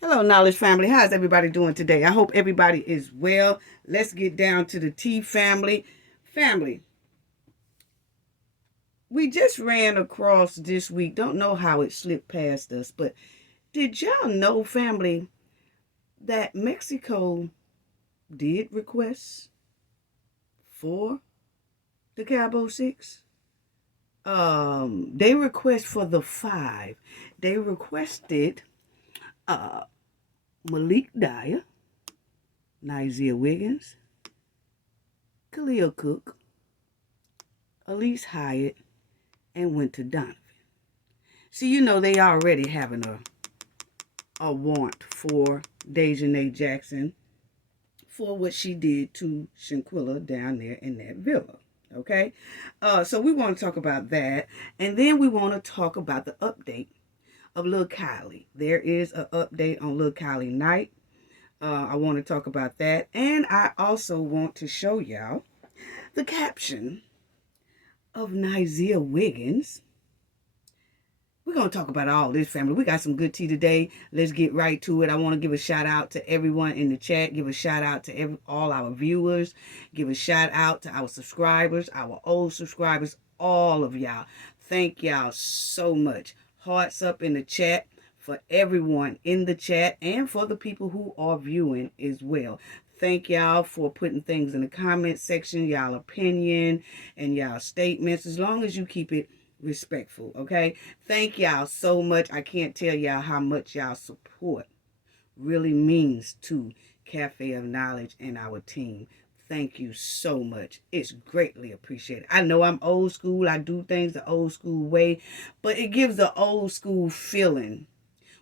Hello, Knowledge Family. How's everybody doing today? I hope everybody is well. Let's get down to the T family. Family, we just ran across this week. Don't know how it slipped past us, but did y'all know, family, that Mexico did request for the Cabo Six? They request for the five. They requested uh Malik Dyer, Nizia Wiggins, Khalil Cook, Elise Hyatt, and Winter Donovan. See, they already having a warrant for Dejanay Jackson for what she did to Shanquilla down there in that villa. Okay? So we want to talk about that. And then we want to talk about the update of Lil Kylie. There is an update on Lil Kylie Night. I want to talk about that. And I also want to show y'all the caption of Nizia Wiggins. We're going to talk about all this, family. We got some good tea today. Let's get right to it. I want to give a shout out to everyone in the chat. Give a shout out to all our viewers. Give a shout out to our subscribers, our old subscribers, all of y'all. Thank y'all so much. Hearts up in the chat for everyone in the chat and for the people who are viewing as well. Thank y'all for putting things in the comment section, y'all opinion and y'all statements, as long as you keep it respectful, okay? Thank y'all so much. I can't tell y'all how much y'all support really means to Cafe of Knowledge and our team. Thank you so much. It's greatly appreciated. I know I'm old school. I do things the old school way, but it gives the old school feeling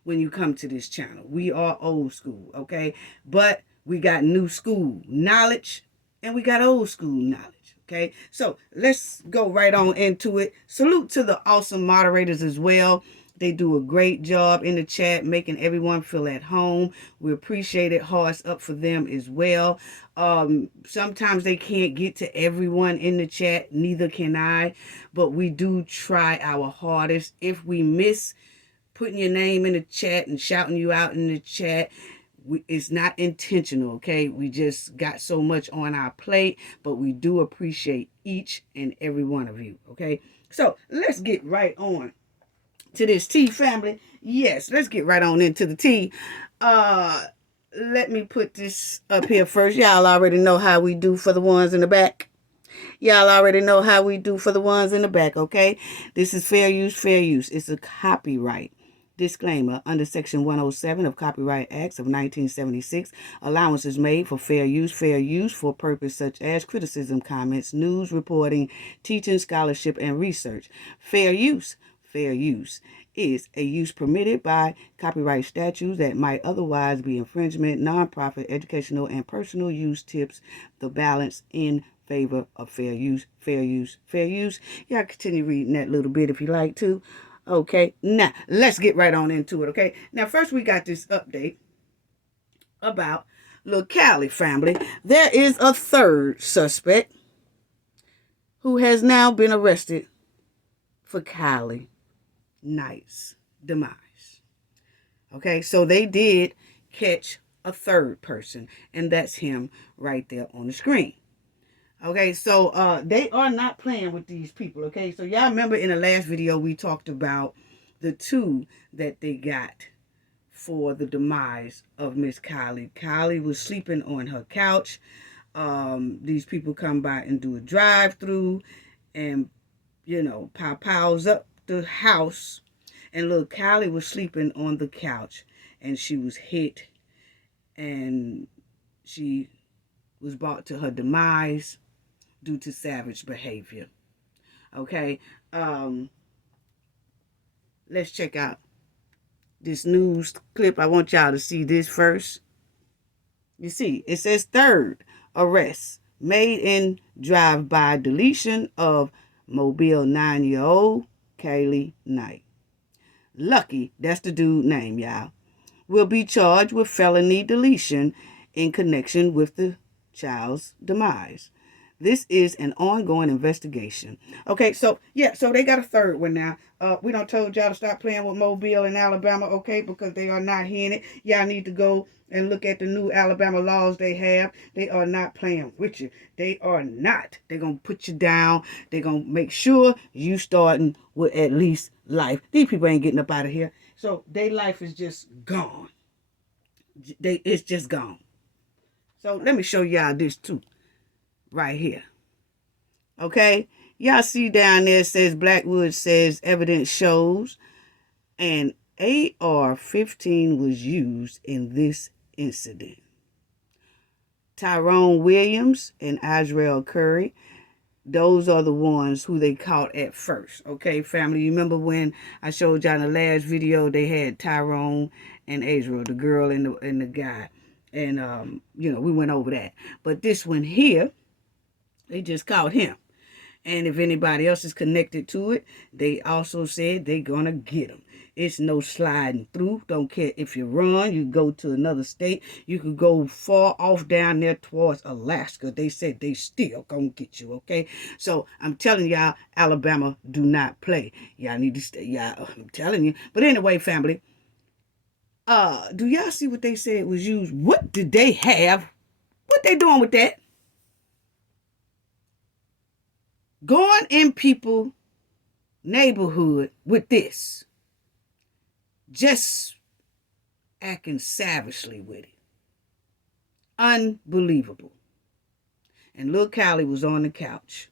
when you come to this channel. We are old school, okay? But we got new school knowledge and we got old school knowledge. Okay, so let's go right on into it. Salute to the awesome moderators as well. They do a great job in the chat, making everyone feel at home. We appreciate it. Hearts up for them as well. Sometimes they can't get to everyone in the chat. Neither can I. But we do try our hardest. If we miss putting your name in the chat and shouting you out in the chat, it's not intentional, okay? We just got so much on our plate, but we do appreciate each and every one of you, okay? So let's get right on to this tea, family. Yes, let's get right on into the tea. Let me put this up here first. Y'all already know how we do for the ones in the back. Y'all already know how we do for the ones in the back, okay? This is fair use, fair use. It's a copyright disclaimer under Section 107 of Copyright Acts of 1976. Allowance is made for fair use for purpose such as criticism, comments, news reporting, teaching, scholarship, and research. Fair use is a use permitted by copyright statutes that might otherwise be infringement. Nonprofit, educational, and personal use tips the balance in favor of fair use. Y'all continue reading that little bit if you like to. Okay, now let's get right on into it, okay? Now, first we got this update about Lil Kylie family. There is a third suspect who has now been arrested for Kylie Knight's demise. Okay, so they did catch a third person, and that's him right there on the screen. Okay, so they are not playing with these people, okay? So y'all remember in the last video we talked about the two that they got for the demise of Miss Kylie. Kylie was sleeping on her couch. These people come by and do a drive-through and, pows up the house. And little Kylie was sleeping on the couch and she was hit and she was brought to her demise due to savage behavior. Okay, let's check out this news clip. I want y'all to see this first. You see, it says third arrest made in drive-by deletion of Mobile 9-year-old Kylie Knight. Lucky, that's the dude name, y'all, will be charged with felony deletion in connection with the child's demise. This is an ongoing investigation. Okay, so yeah, so they got a third one now. We don't told y'all to stop playing with Mobile and Alabama, okay, because they are not hearing it. Y'all need to go and look at the new Alabama laws they have. They are not playing with you. They are not. They're going to put you down. They're going to make sure you starting with at least life. These people ain't getting up out of here. So their life is just gone. It's just gone. So let me show y'all this too. Right here. Okay? Y'all see down there it says Blackwood says evidence shows an AR-15 was used in this incident. Tyrone Williams and Israel Curry, those are the ones who they caught at first. Okay, family, you remember when I showed y'all in the last video they had Tyrone and Israel, the girl and the guy. And you know, we went over that. But this one here, they just caught him. And if anybody else is connected to it, they also said they're going to get them. It's no sliding through. Don't care if you run, you go to another state. You could go far off down there towards Alaska. They said they still going to get you, okay? So I'm telling y'all, Alabama, do not play. Y'all need to stay. Y'all, I'm telling you. But anyway, family, do y'all see what they said was used? What did they have? What they doing with that? Going in people neighborhood with this, just acting savagely with it. Unbelievable. And little Callie was on the couch,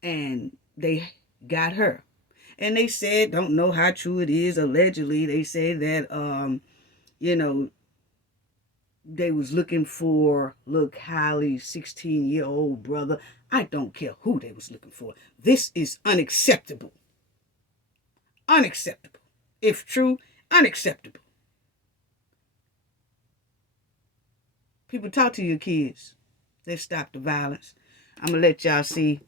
and they got her. And they said, don't know how true it is, allegedly they say that you know, they was looking for little Kylie's 16-year-old brother. I don't care who they was looking for. This is unacceptable. Unacceptable. If true, unacceptable. People, talk to your kids. Let's stop the violence. I'm going to let y'all see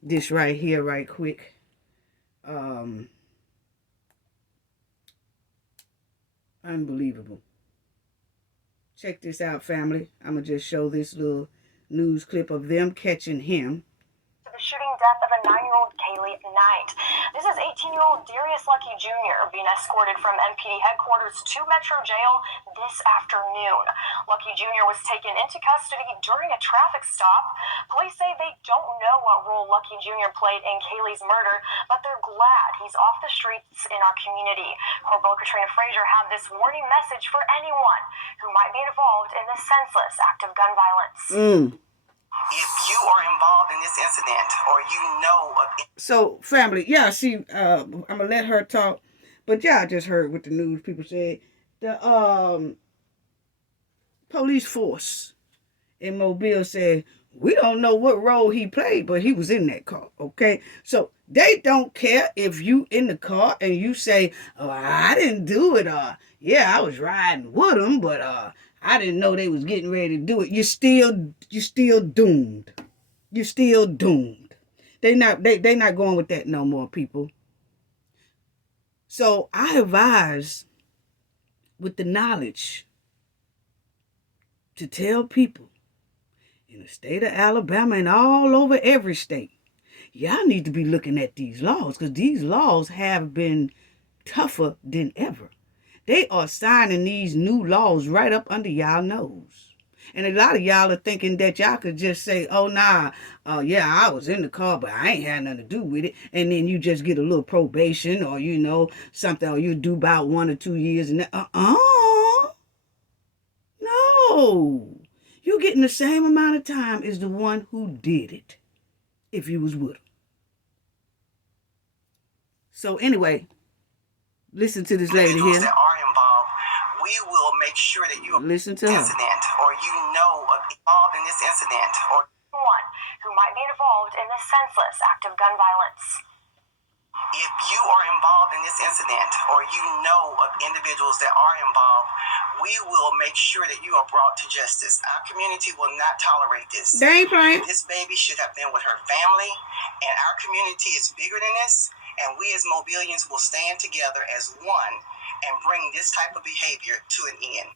this right here right quick. Unbelievable. Check this out, family. I'm going to just show this little news clip of them catching him. The shooting death of a 9-year-old Kaylee Knight. This is 18-year-old Darius Lucky Jr. being escorted from MPD headquarters to Metro Jail this afternoon. Lucky Jr. was taken into custody during a traffic stop. Police say they don't know what role Lucky Jr. played in Kaylee's murder, but they're glad he's off the streets in our community. Corporal Katrina Frazier had this warning message for anyone who might be involved in this senseless act of gun violence. If you are involved in this incident or you know of it. So, family, yeah, I'm going to let her talk. But y'all just heard what the news people said. The police force in Mobile said, we don't know what role he played, but he was in that car, okay? So, they don't care if you in the car and you say, oh, I didn't do it. Yeah, I was riding with him, but I didn't know they was getting ready to do it. You're still doomed. You're still doomed. They not going with that no more, people. So I advise, with the knowledge, to tell people in the state of Alabama and all over every state, y'all need to be looking at these laws, because these laws have been tougher than ever. They are signing these new laws right up under y'all nose. And a lot of y'all are thinking that y'all could just say, oh, nah, yeah, I was in the car, but I ain't had nothing to do with it. And then you just get a little probation or, you know, something, or you do about 1 or 2 years. And no. You're getting the same amount of time as the one who did it, if you was with him. So anyway, listen to this lady here. That are involved, we will make sure that you listen to her. Incident, or you know of involved in this incident, or one who might be involved in this senseless act of gun violence. If you are involved in this incident, or you know of individuals that are involved, we will make sure that you are brought to justice. Our community will not tolerate this. They ain't playing. This baby should have been with her family, and our community is bigger than this, and we as Mobilians will stand together as one and bring this type of behavior to an end.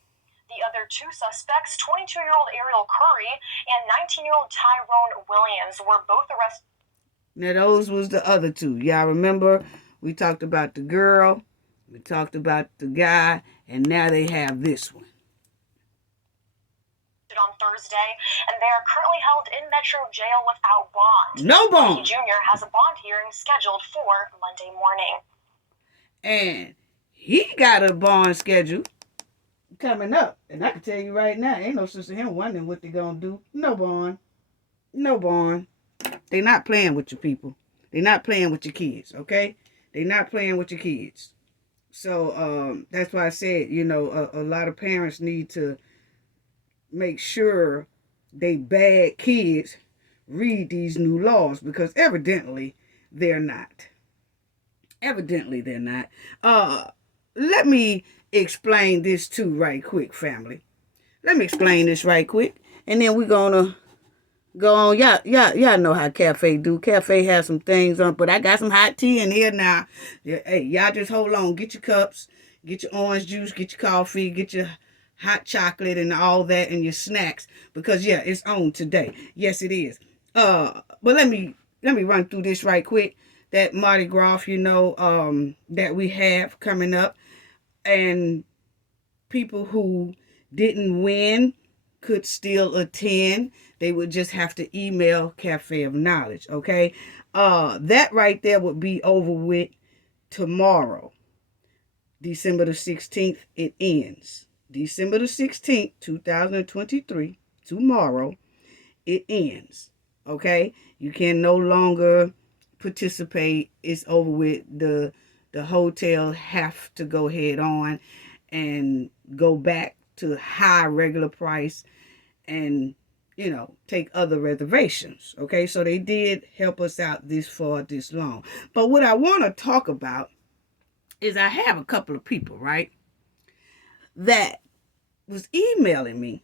The other two suspects, 22-year-old Ariel Curry and 19-year-old Tyrone Williams, were both arrested. Now, those was the other two. Y'all remember we talked about the girl, we talked about the guy, and now they have this one. On Thursday, and they are currently held in Metro Jail without bond. No bond. Lucky Jr. has a bond hearing scheduled for Monday morning. And he got a bond schedule coming up. And I can tell you right now, ain't no sense of him wondering what they're going to do. No bond. No bond. They not playing with your people. They not playing with your kids, okay? They not playing with your kids. So that's why I said, you know, a lot of parents need to make sure they bad kids read these new laws, because evidently they're not. Evidently they're not. Let me explain this too right quick, family. Let me explain this right quick, and then we're gonna go on. Y'all know how Cafe do. Cafe has some things on, but I got some hot tea in here now. Yeah, hey, y'all just hold on. Get your cups, get your orange juice, get your coffee, get your hot chocolate and all that, and your snacks, because yeah, it's on today. Yes, it is. But let me run through this right quick. That Mardi Gras, you know, that we have coming up, and people who didn't win could still attend. They would just have to email Cafe of Knowledge, okay? That right there would be over with tomorrow. December the 16th, it ends. December the 16th, 2023, tomorrow, it ends, okay? You can no longer participate. It's over with. The hotel have to go head on and go back to high regular price and, you know, take other reservations, okay? So they did help us out this far, this long. But what I want to talk about is I have a couple of people, right, that was emailing me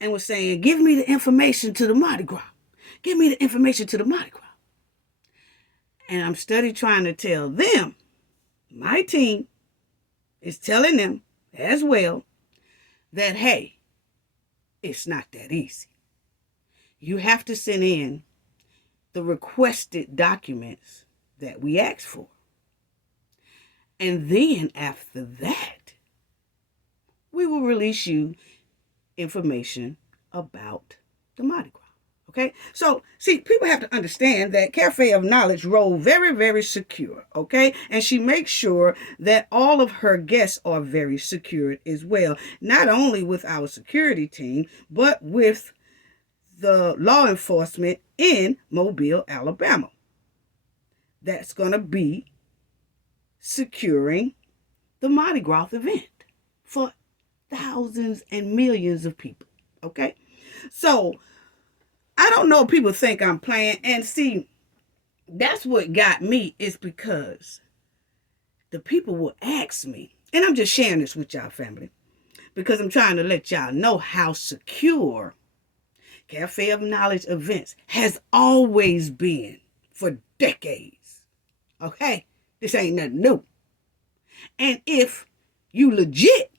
and was saying, give me the information to the Mardi Gras. Give me the information to the Mardi Gras. And I'm study trying to tell them, my team is telling them as well, that, hey, it's not that easy. You have to send in the requested documents that we asked for. And then after that, we will release you information about the Mardi Gras. Okay? So, see, people have to understand that Cafe of Knowledge roll very, very secure. Okay? And she makes sure that all of her guests are very secured as well. Not only with our security team, but with the law enforcement in Mobile, Alabama. That's going to be securing the Mardi Gras event for thousands and millions of people. Okay? So, I don't know if people think I'm playing. And see, that's what got me, is because the people will ask me, and I'm just sharing this with y'all, family, because I'm trying to let y'all know how secure Cafe of Knowledge events has always been for decades. Okay? This ain't nothing new. And if you legit,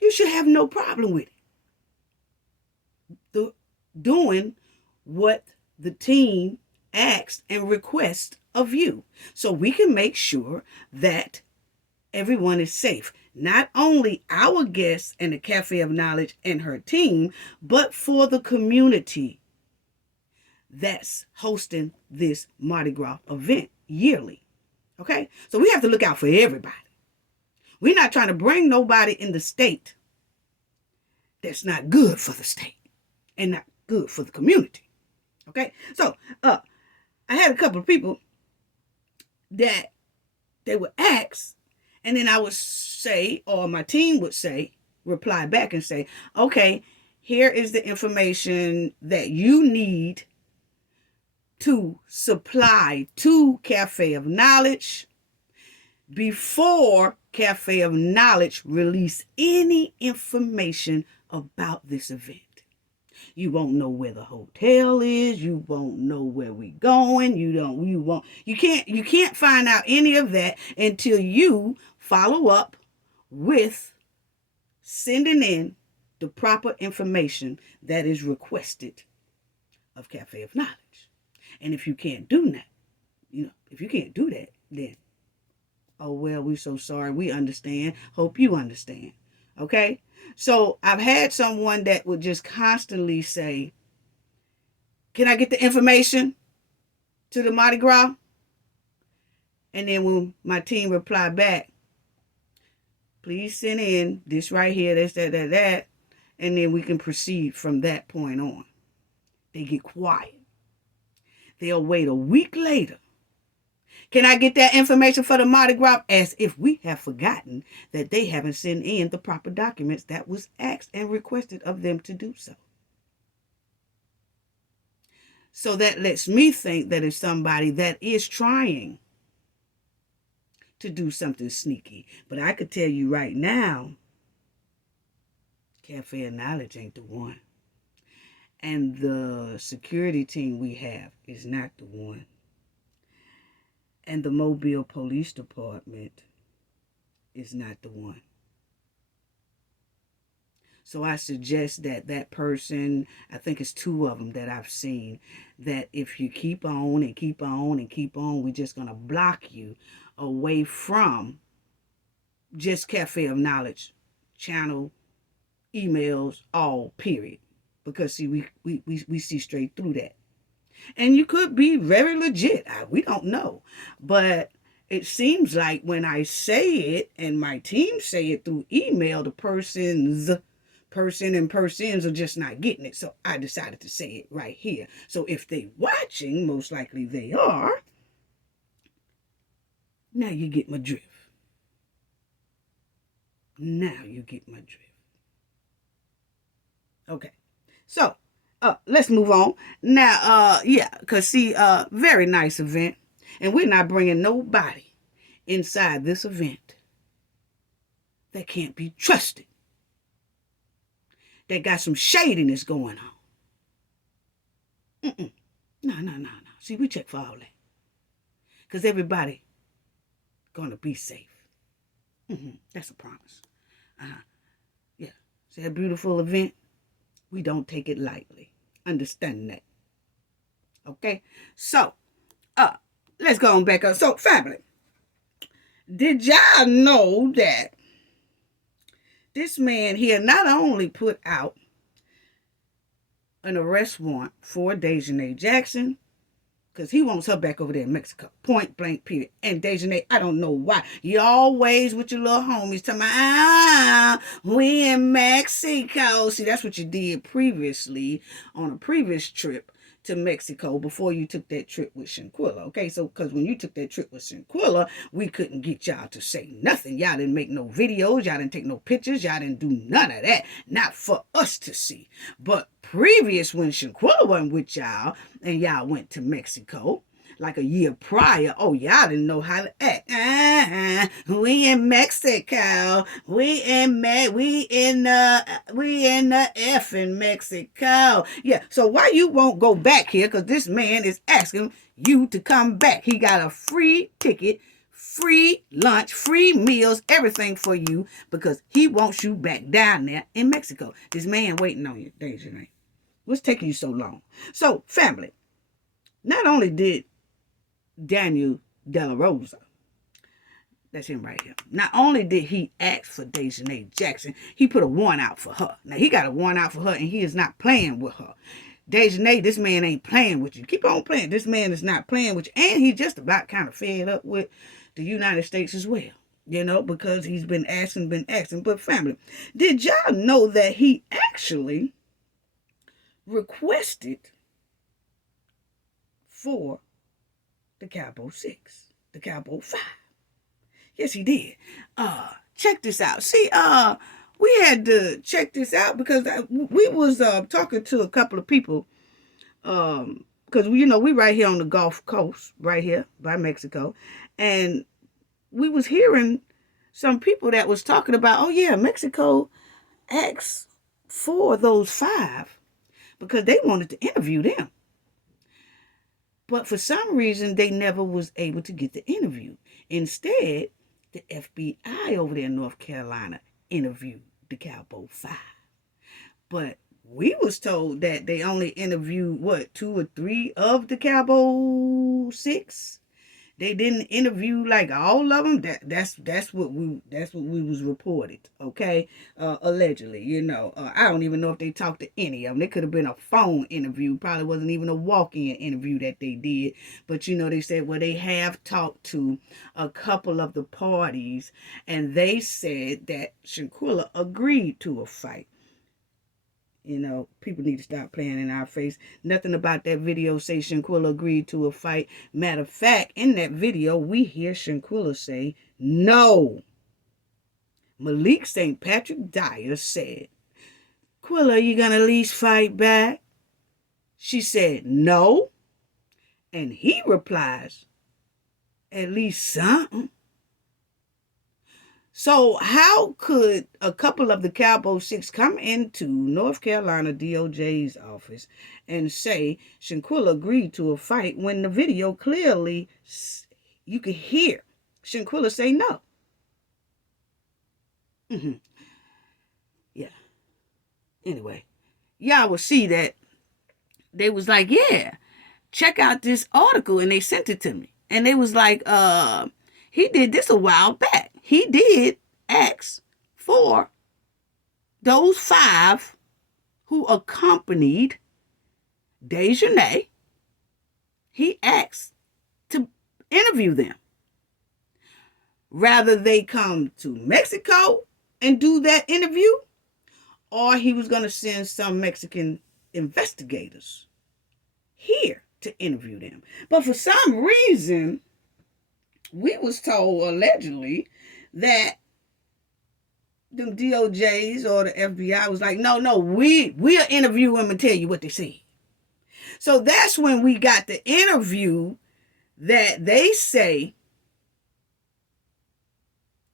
you should have no problem with it. Doing what the team asks and requests of you, so we can make sure that everyone is safe. Not only our guests and the Cafe of Knowledge and her team, but for the community that's hosting this Mardi Gras event yearly. Okay? So we have to look out for everybody. We're not trying to bring nobody in the state that's not good for the state and not good for the community. Okay? So, I had a couple of people that they would ask, and then I would say, or my team would say, reply back and say, okay, here is the information that you need to supply to Cafe of Knowledge before Cafe of Knowledge release any information about this event. You won't know where the hotel is. You won't know where we're going. You can't find out any of that until you follow up with sending in the proper information that is requested of Cafe of Knowledge. And if you can't do that, if you can't do that, then, oh, well, we're so sorry. We understand. Hope you understand. Okay? So I've had someone that would just constantly say, can I get the information to the Mardi Gras? And then when my team reply back, please send in this right here, this, that. And then we can proceed from that point on. They get quiet. They'll wait a week later. Can I get that information for the Mardi Gras? As if we have forgotten that they haven't sent in the proper documents that was asked and requested of them to do so. So that lets me think that it's somebody that is trying to do something sneaky. But I could tell you right now, Cafe of Knowledge ain't the one. And the security team we have is not the one. And the Mobile Police Department is not the one. So I suggest that that person, I think it's 2 of them that I've seen, that if you keep on and keep on and keep on, we're just going to block you away from just Cafe of Knowledge channel, emails, all, period. Because, see, we see straight through that. And you could be very legit. We don't know. But it seems like when I say it and my team say it through email, the persons are just not getting it. So I decided to say it right here. So if they're watching, most likely they are. Now you get my drift. Now you get my drift. Okay. So, let's move on. Now, because see, very nice event. And we're not bringing nobody inside this event that can't be trusted. That got some shadiness going on. No. See, we check for all that. Because everybody gonna be safe. That's a promise. Yeah. See that beautiful event? We don't take it lightly. Understand that. Okay? So, let's go on back up. So, family, did y'all know that this man here not only put out an arrest warrant for Dejanay Jackson, because he wants her back over there in Mexico. Point blank, period. And Dejanay, I don't know why. You always with your little homies talking about, we in Mexico. See, that's what you did previously on a previous trip to Mexico before you took that trip with Shanquilla. Okay, so because when you took that trip with Shanquilla, we couldn't get y'all to say nothing. Y'all didn't make no videos. Y'all didn't take no pictures. Y'all didn't do none of that. Not for us to see. But previous when Shanquilla wasn't with y'all and y'all went to Mexico, like a year prior, oh, y'all didn't know how to act. We in Mexico. We in the effing Mexico. Yeah, so why you won't go back here? Because this man is asking you to come back. He got a free ticket, free lunch, free meals, everything for you because he wants you back down there in Mexico. This man waiting on you, Dejanay. What's taking you so long? So, family, not only did Daniel De La Rosa, that's him right here. Not only did he ask for Dejanay Jackson, he put a warrant out for her. Now, he got a warrant out for her, and he is not playing with her. Dejanay, this man ain't playing with you. Keep on playing. This man is not playing with you. And he just about kind of fed up with the United States as well. You know, because he's been asking. But family, did y'all know that he actually requested for the Cabo 6, the Cabo 5. Yes, he did. Check this out. See, we had to check this out because we was talking to a couple of people, because we right here on the Gulf Coast, right here by Mexico, and we was hearing some people that was talking about, oh yeah, Mexico asked for those 5 because they wanted to interview them. But for some reason, they never was able to get the interview. Instead, the FBI over there in North Carolina interviewed the Cabo 5. But we was told that they only interviewed, what, 2 or 3 of the Cabo 6? They didn't interview like all of them. That's what we was reported. Okay, allegedly. I don't even know if they talked to any of them. It could have been a phone interview. Probably wasn't even a walk-in interview that they did. But they said, well, they have talked to a couple of the parties, and they said that Shanquilla agreed to a fight. People need to stop playing in our face. Nothing about that video say Shanquilla agreed to a fight. Matter of fact, in that video, we hear Shanquilla say, no. Malik St. Patrick Dyer said, Quilla, you gonna at least fight back? She said, no. And he replies, at least something. So how could a couple of the Cabo 6 come into North Carolina DOJ's office and say Shanquilla agreed to a fight when the video clearly, you could hear Shanquilla say no? Yeah. Anyway, y'all will see that they was like, yeah, check out this article, and they sent it to me. And they was like, he did this a while back. He did ask for those 5 who accompanied Dejanay. He asked to interview them. Rather they come to Mexico and do that interview, or he was going to send some Mexican investigators here to interview them. But for some reason, we was told allegedly that the DOJs or the FBI was like, no, we'll interview them and tell you what they see. So that's when we got the interview that they say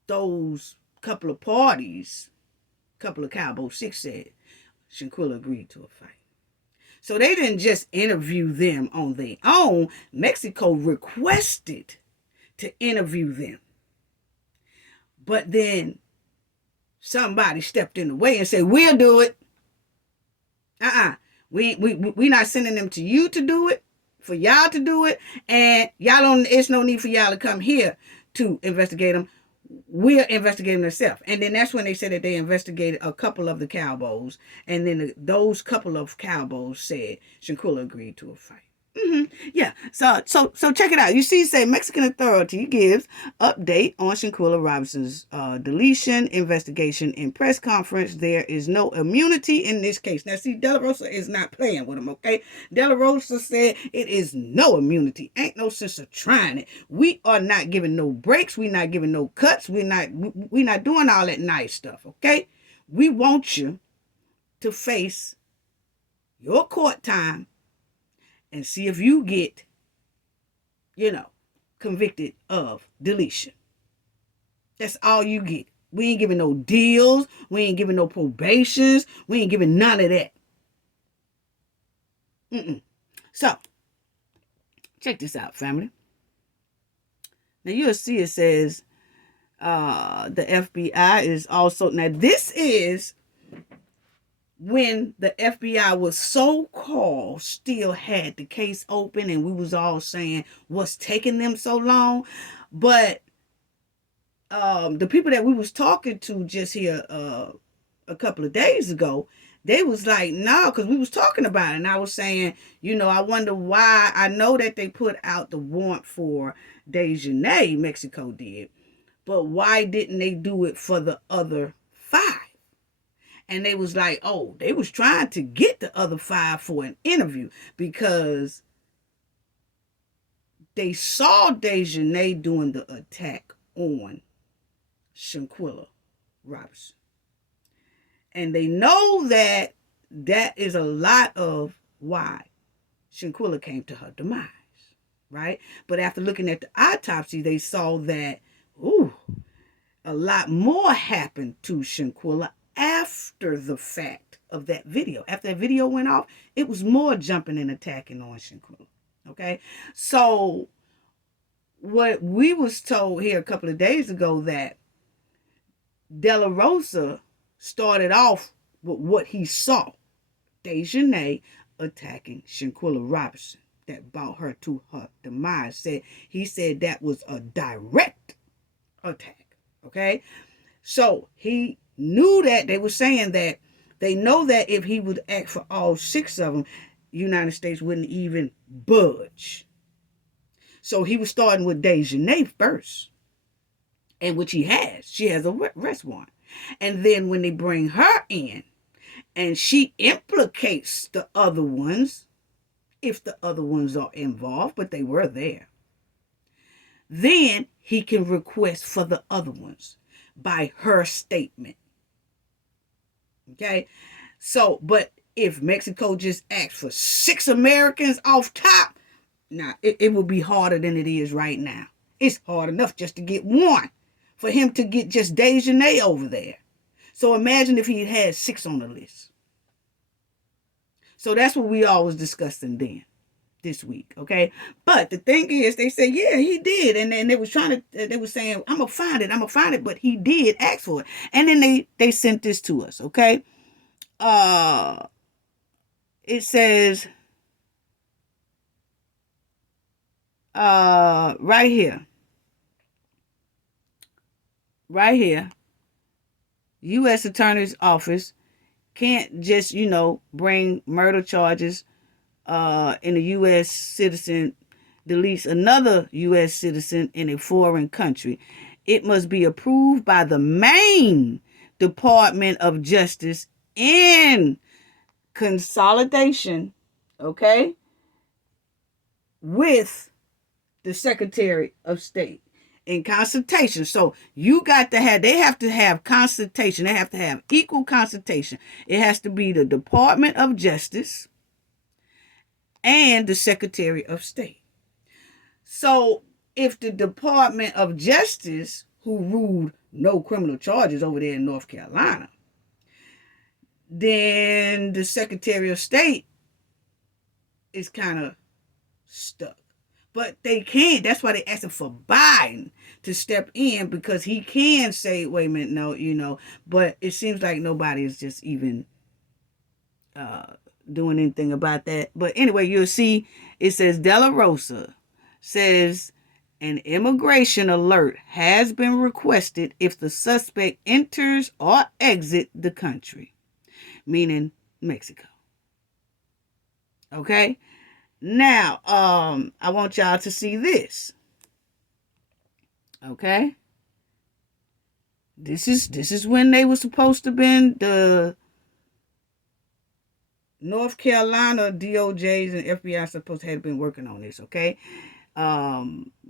those couple of parties, couple of Cabo 6 said Shanquilla agreed to a fight. So they didn't just interview them on their own. Mexico requested to interview them. But then somebody stepped in the way and said, we'll do it. We not sending them to you to do it, for y'all to do it. And it's no need for y'all to come here to investigate them. We're investigating themselves. And then that's when they said that they investigated a couple of the Cabos. And then those couple of Cabos said Shanquilla agreed to a fight. Yeah. So check it out. You see, say Mexican authority gives update on Shanquilla Robinson's deletion investigation in press conference. There is no immunity in this case. Now, see, De La Rosa is not playing with him, okay? De La Rosa said it is no immunity. Ain't no sense of trying it. We are not giving no breaks. We're not giving no cuts. We're not doing all that nice stuff, okay? We want you to face your court time and see if you get, convicted of deletion. That's all you get. We ain't giving no deals. We ain't giving no probations. We ain't giving none of that. So, check this out, family. Now, you'll see it says the FBI is also... Now, this is when the FBI was so-called still had the case open, and we was all saying, what's taking them so long? But the people that we was talking to just here a couple of days ago, they was like, no, because we was talking about it. And I was saying, I wonder why. I know that they put out the warrant for Dejanay, Mexico did. But why didn't they do it for the other 5? And they was like, oh, they was trying to get the other 5 for an interview because they saw Dejanay doing the attack on Shanquilla Robinson. And they know that is a lot of why Shanquilla came to her demise, right? But after looking at the autopsy, they saw that, a lot more happened to Shanquilla after the fact of that video. After that video went off, it was more jumping and attacking on Shanquilla. Okay? So, what we was told here a couple of days ago that De La Rosa started off with what he saw. Dejanay attacking Shanquilla Robinson that brought her to her demise. He said that was a direct attack. Okay? So he knew that they were saying that they know that if he would act for all 6 of them, United States wouldn't even budge. So he was starting with Dejanay first, and which he has. She has a arrest warrant. And then when they bring her in, and she implicates the other ones, if the other ones are involved, but they were there, then he can request for the other ones by her statement. Okay? So, but if Mexico just asks for 6 Americans off top, now it will be harder than it is right now. It's hard enough just to get one, for him to get just Dejanay over there. So imagine if he had 6 on the list. So that's what we all was discussing then, this week, okay? But the thing is, they say, yeah, he did. And then they was saying, I'm going to find it. But he did ask for it. And then they sent this to us, okay? It says, right here, U.S. Attorney's Office can't just, bring murder charges in a U.S. citizen, deletes another U.S. citizen in a foreign country. It must be approved by the Maine Department of Justice in consolidation, okay, with the Secretary of State. In consultation. So you got to have, they have to have consultation. They have to have equal consultation. It has to be the Department of Justice and the Secretary of State. So if the Department of Justice, who ruled no criminal charges over there in North Carolina, then the Secretary of State is kind of stuck. But they can't. That's why they're asking for Biden to step in, because he can say, wait a minute, no, But it seems like nobody is just even doing anything about that. But anyway, you'll see it says De La Rosa says an immigration alert has been requested if the suspect enters or exits the country, meaning Mexico. Okay? Now, I want y'all to see this. Okay? This is when they were supposed to been the North Carolina DOJs and FBI supposed to have been working on this, okay?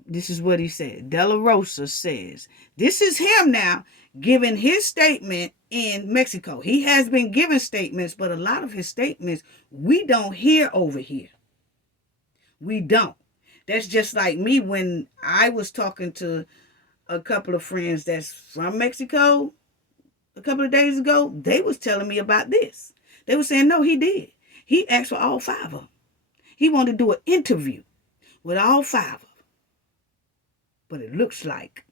This is what he said. De La Rosa says, this is him now giving his statement in Mexico. He has been giving statements, but a lot of his statements we don't hear over here. We don't. That's just like me when I was talking to a couple of friends that's from Mexico a couple of days ago. They was telling me about this. They were saying, no, he did. He asked for all 5 of them. He wanted to do an interview with all 5 of them. But it looks like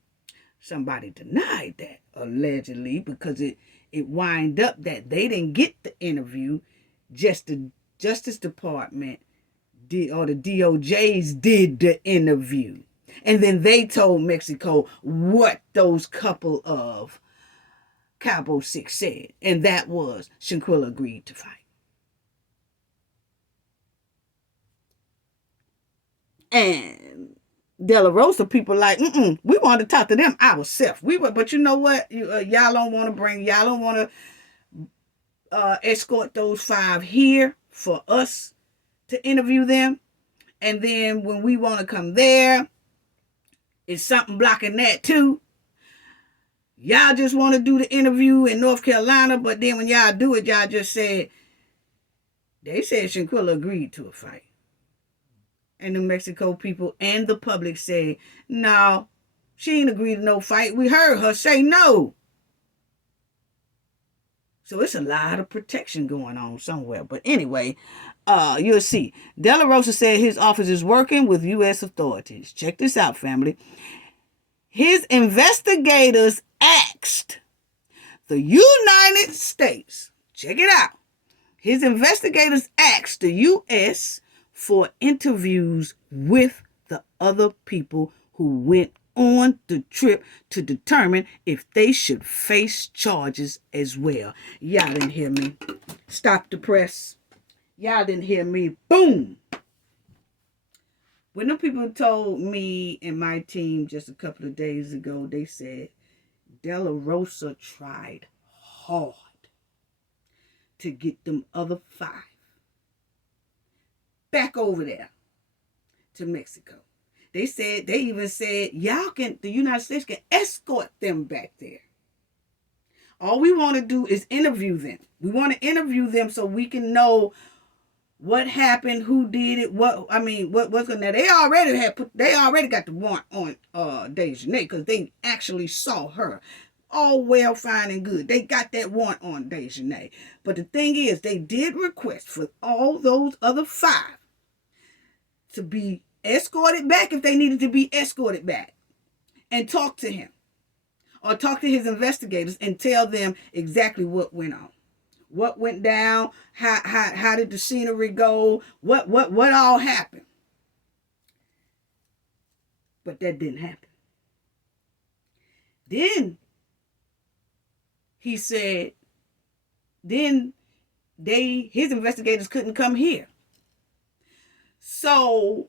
somebody denied that, allegedly, because it wind up that they didn't get the interview. Just the Justice Department or the DOJs did the interview. And then they told Mexico what those couple of Cabo 6 said. And that was Shanquilla agreed to fight. And De La Rosa people like, we want to talk to them ourselves. But you know what? Y'all don't want to escort those 5 here for us to interview them. And then when we want to come there, it's something blocking that too. Y'all just want to do the interview in North Carolina, but then when y'all do it, y'all just said, they said Shanquilla agreed to a fight. And the Mexico people and the public said, no, she ain't agreed to no fight. We heard her say no. So it's a lot of protection going on somewhere. But anyway, you'll see. De La Rosa said his office is working with U.S. authorities. Check this out, family. His investigators asked the United States Check it out. His investigators asked the U.S. for interviews with the other people who went on the trip to determine if they should face charges as well. Y'all didn't hear me. Stop the press. Y'all didn't hear me. Boom. When the people told me and my team just a couple of days ago, they said De La Rosa tried hard to get them other 5 back over there to Mexico. They even said, the United States can escort them back there. All we want to do is interview them. We want to interview them so we can know what happened, who did it, what's going on. They already got the warrant on Dejanay because they actually saw her. All well, fine, and good. They got that warrant on Dejanay. But the thing is, they did request for all those other 5 to be escorted back if they needed to be escorted back and talk to him or talk to his investigators and tell them exactly what went on. What went down? How did the scenery go? What all happened? But that didn't happen. Then he said, his investigators couldn't come here. So,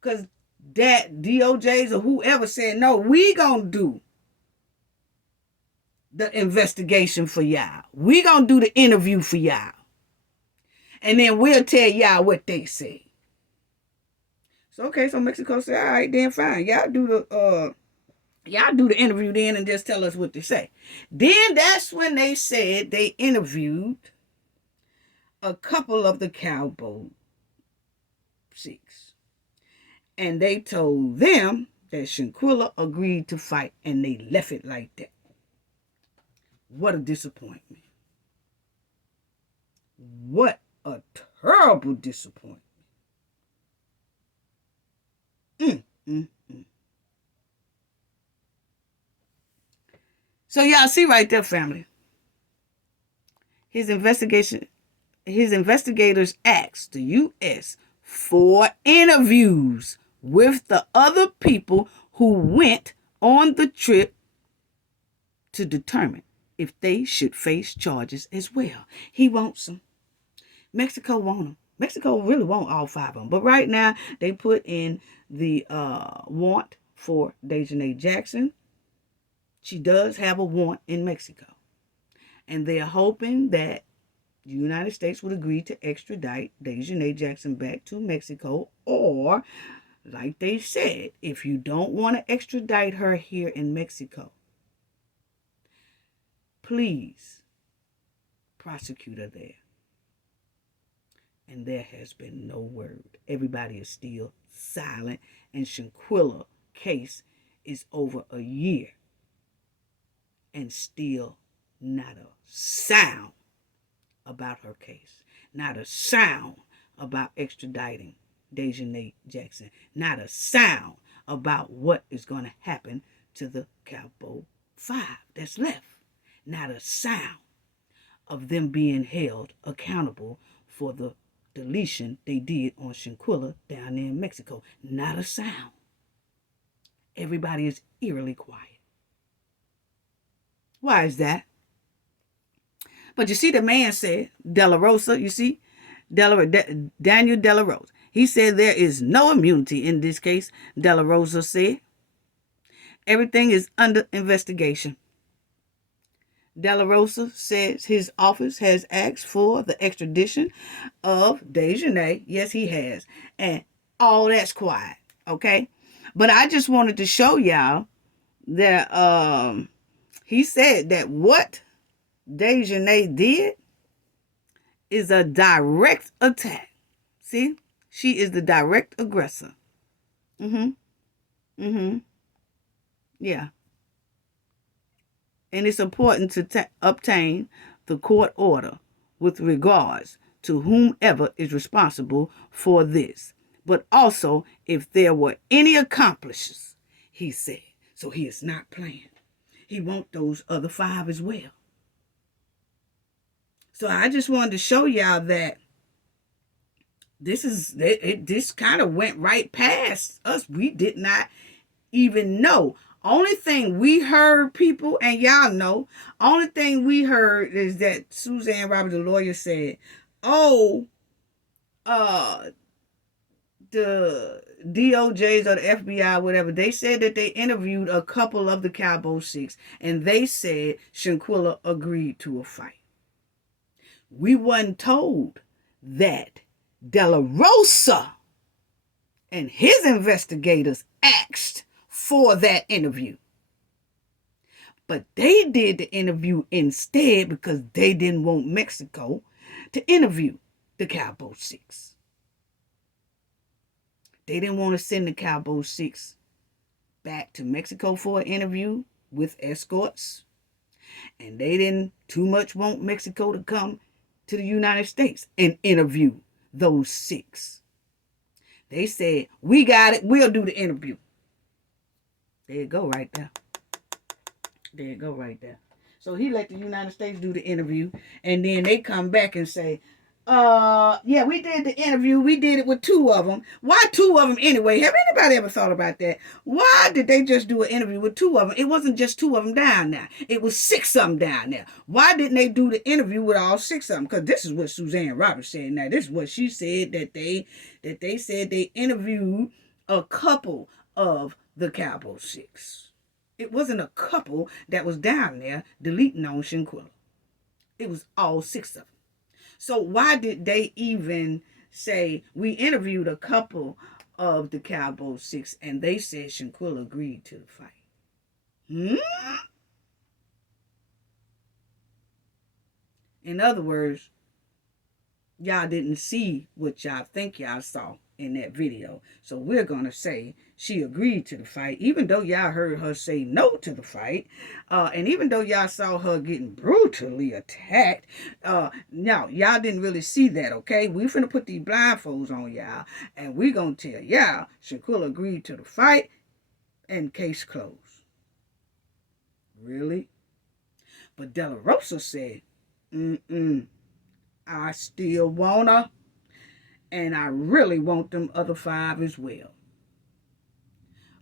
because that DOJs or whoever said, no, we gonna do the investigation for y'all. We gonna do the interview for y'all. And then we'll tell y'all what they say. So, okay, so Mexico said, all right, then fine. Y'all do the interview then and just tell us what they say. Then that's when they said they interviewed a couple of the cowboy 6. And they told them that Shanquilla agreed to fight and they left it like that. What a disappointment. What a terrible disappointment. So y'all see right there, family. His investigators asked the U.S. for interviews with the other people who went on the trip to determine if they should face charges as well. He wants them. Mexico want them. Mexico really want all 5 of them. But right now, they put in the warrant for Dejanay Jackson. She does have a warrant in Mexico. And they're hoping that the United States would agree to extradite Dejanay Jackson back to Mexico. Or, like they said, if you don't want to extradite her here in Mexico, please prosecute her there. And there has been no word. Everybody is still silent. And Shanquilla case is over a year. And still not a sound about her case. Not a sound about extraditing Dejanay Jackson. Not a sound about what is going to happen to the Cowboy 5 that's left. Not a sound of them being held accountable for the deletion they did on Shanquilla down there in Mexico. Not a sound. Everybody is eerily quiet. Why is that? But you see, the man said, De La Rosa, you see, Daniel De La Rosa. He said there is no immunity in this case, De La Rosa said. Everything is under investigation. De La Rosa says his office has asked for the extradition of Dejanay. Yes, he has. And all that's quiet, okay? But I just wanted to show y'all that he said that what Dejanay did is a direct attack. See? She is the direct aggressor. Yeah. And it's important to obtain the court order with regards to whomever is responsible for this. But also, if there were any accomplices, he said. So he is not playing. He wants those other 5 as well. So I just wanted to show y'all that this kind of went right past us. We did not even know. Only thing we heard, people, and y'all know, only thing we heard is that Suzanne Roberts, the lawyer, said, oh, the DOJs or the FBI, whatever, they said that they interviewed a couple of the Cabo Six, and they said Shanquilla agreed to a fight. We wasn't told that De La Rosa and his investigators asked for that interview. But they did the interview instead because they didn't want Mexico to interview the Cabo Six. They didn't want to send the Cabo Six back to Mexico for an interview with escorts. And they didn't too much want Mexico to come to the United States and interview those six. They said, we got it. We'll do the interview. There you go right there. There you go right there. So he let the United States do the interview. And then they come back and say, yeah, we did the interview. We did it with two of them. Why two of them anyway? Have anybody ever thought about that? Why did they just do an interview with two of them? It wasn't just two of them down there. It was six of them down there. Why didn't they do the interview with all six of them? Because this is what Suzanne Roberts said. Now, this is what she said, that they said they interviewed a couple of the Cabo Six. It wasn't a couple that was down there deleting on Shanquilla. It was all six of them. So why did they even say, we interviewed a couple of the Cabo Six and they said Shanquilla agreed to the fight? In other words, y'all didn't see what y'all think y'all saw in that video. So we're going to say she agreed to the fight, even though y'all heard her say no to the fight. And even though y'all saw her getting brutally attacked, now, y'all didn't really see that, okay? We finna put these blindfolds on y'all, and we gonna tell y'all Shanquilla agreed to the fight, and case closed. Really? But De La Rosa said, I still want her, and I really want them other five as well.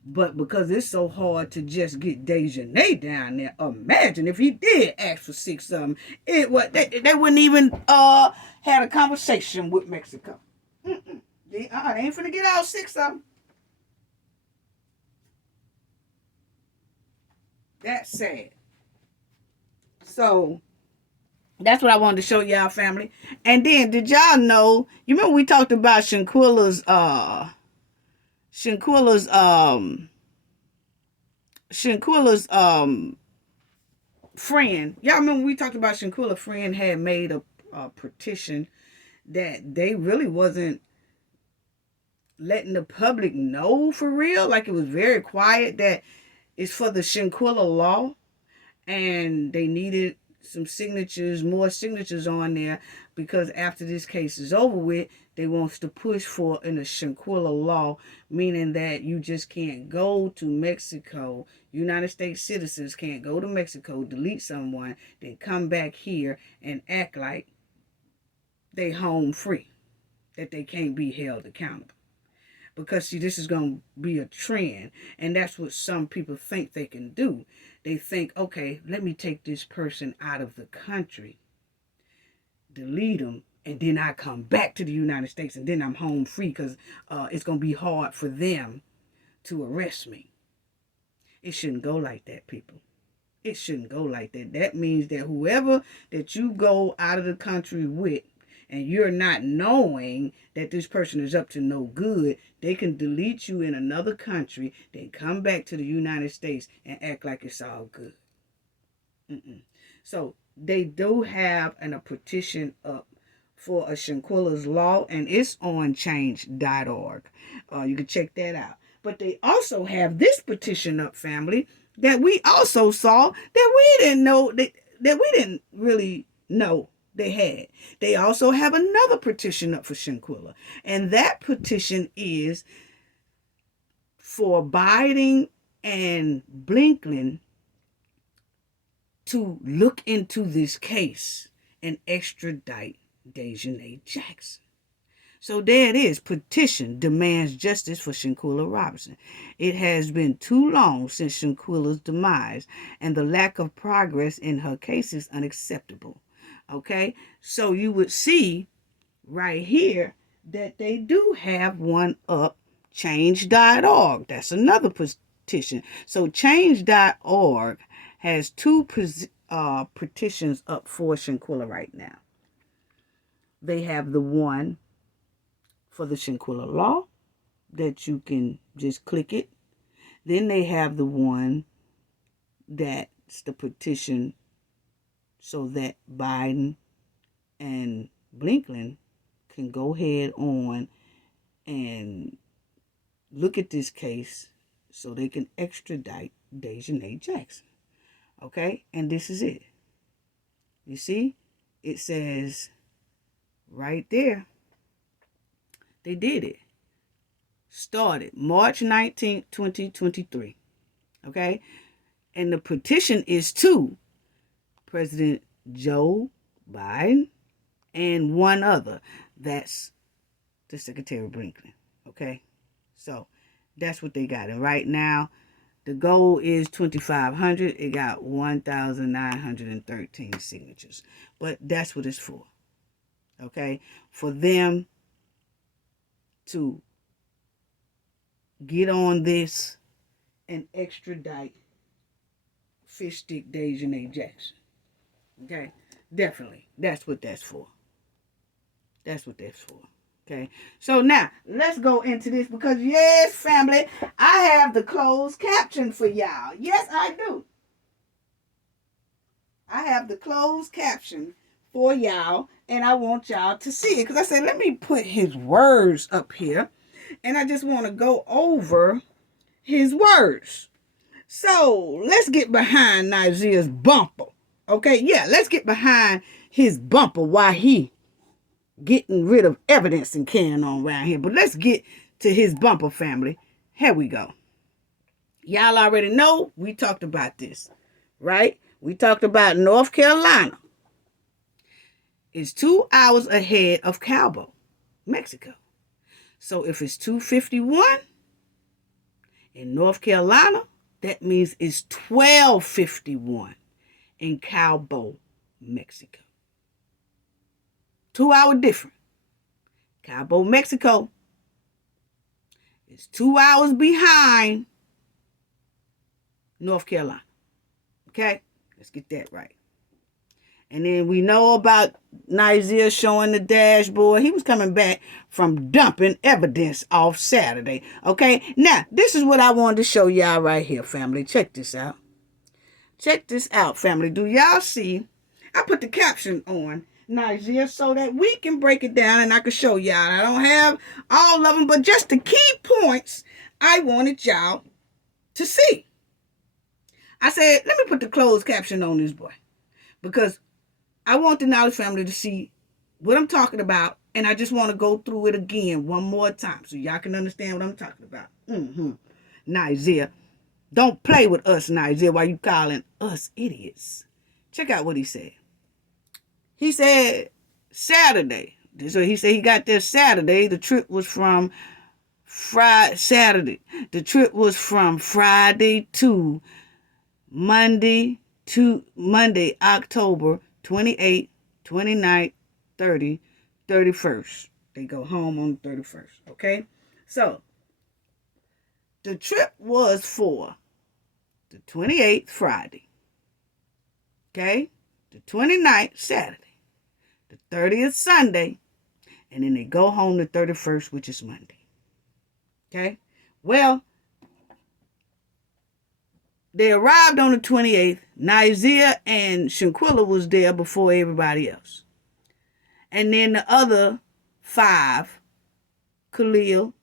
But because it's so hard to just get Dejanay down there, imagine if he did ask for six of them, they wouldn't even had a conversation with Mexico. They ain't finna get all six of them. That's sad. So that's what I wanted to show y'all, family. And then, did y'all know, you remember we talked about Shanquilla's friend. Y'all remember we talked about Shanquilla's friend had made a petition that they really wasn't letting the public know for real. Like, it was very quiet, that it's for the Shanquilla law. And they needed some signatures, more signatures on there, because after this case is over with, they wants to push for in the Shanquilla law, meaning that you just can't go to Mexico. United States citizens can't go to Mexico, delete someone, then come back here and act like they home free, that they can't be held accountable. Because, see, this is going to be a trend, and that's what some people think they can do. They think, okay, let me take this person out of the country, delete them, and then I come back to the United States, and then I'm home free, because it's going to be hard for them to arrest me. It shouldn't go like that, people. It shouldn't go like that. That means that whoever that you go out of the country with, and you're not knowing that this person is up to no good, they can delete you in another country, then come back to the United States and act like it's all good. So they do have a petition up for a Shanquilla's law, and it's on change.org. You can check that out. But they also have this petition up, family, that we also saw that we didn't know, that we didn't really know they had. They also have another petition up for Shanquilla, and that petition is for Biden and Blinken to look into this case and extradite Dejanay Jackson. So there it is. Petition demands justice for Shanquilla Robinson. It has been too long since Shanquilla's demise, and the lack of progress in her case is unacceptable. Okay? So you would see right here that they do have one up, change.org. That's another petition. So change.org has two petitions up for Shanquilla right now. They have the one for the Shanquilla law that you can just click it. Then they have the one that's the petition so that Biden and Blinken can go ahead on and look at this case so they can extradite Dejanay Jackson. Okay? And this is it. You see? It says right there, they did it. Started March 19th, 2023. Okay? And the petition is to President Joe Biden and one other. That's the Secretary of Blinken. Okay? So that's what they got. And right now, the goal is 2,500. It got 1,913 signatures. But that's what it's for. Okay? For them to get on this and extradite fish stick Dejanay Jackson. Okay? Definitely. That's what that's for. That's what that's for. Okay? So now, let's go into this because, yes, family, I have the closed caption for y'all. Yes, I do. I have the closed caption for y'all, and I want y'all to see it because I said, let me put his words up here, and I just want to go over his words. So let's get behind Nizia's bumper. Okay, yeah, let's get behind his bumper while he getting rid of evidence and carrying on around here. But let's get to his bumper, family. Here we go. Y'all already know we talked about this, right? We talked about North Carolina. It's 2 hours ahead of Cabo, Mexico. So if it's 2:51 in North Carolina, that means it's 12:51 in Cabo, Mexico. 2 hour difference. Cabo, Mexico is 2 hours behind North Carolina. Okay? Let's get that right. And then we know about Nizia showing the dashboard. He was coming back from dumping evidence off Saturday. Okay? Now, this is what I wanted to show y'all right here, family. Check this out. Check this out, family. Do y'all see? I put the caption on Nizia so that we can break it down and I can show y'all. I don't have all of them, but just the key points I wanted y'all to see. I said, let me put the closed caption on this boy because I want the Knowledge family to see what I'm talking about, and I just want to go through it again one more time so y'all can understand what I'm talking about. Nizia, don't play with us, Nizia, while you calling us idiots. Check out what he said. He said Saturday. So he said he got there Saturday. The trip was from Saturday. The trip was from Friday to Monday, October 28th, 29th, 30th, 31st. They go home on the 31st. Okay? So, the trip was for the 28th, Friday. Okay? The 29th, Saturday. The 30th, Sunday. And then they go home the 31st, which is Monday. Okay? Well, they arrived on the 28th. Nizia and Shanquilla was there before everybody else. And then the other 5, Khalil,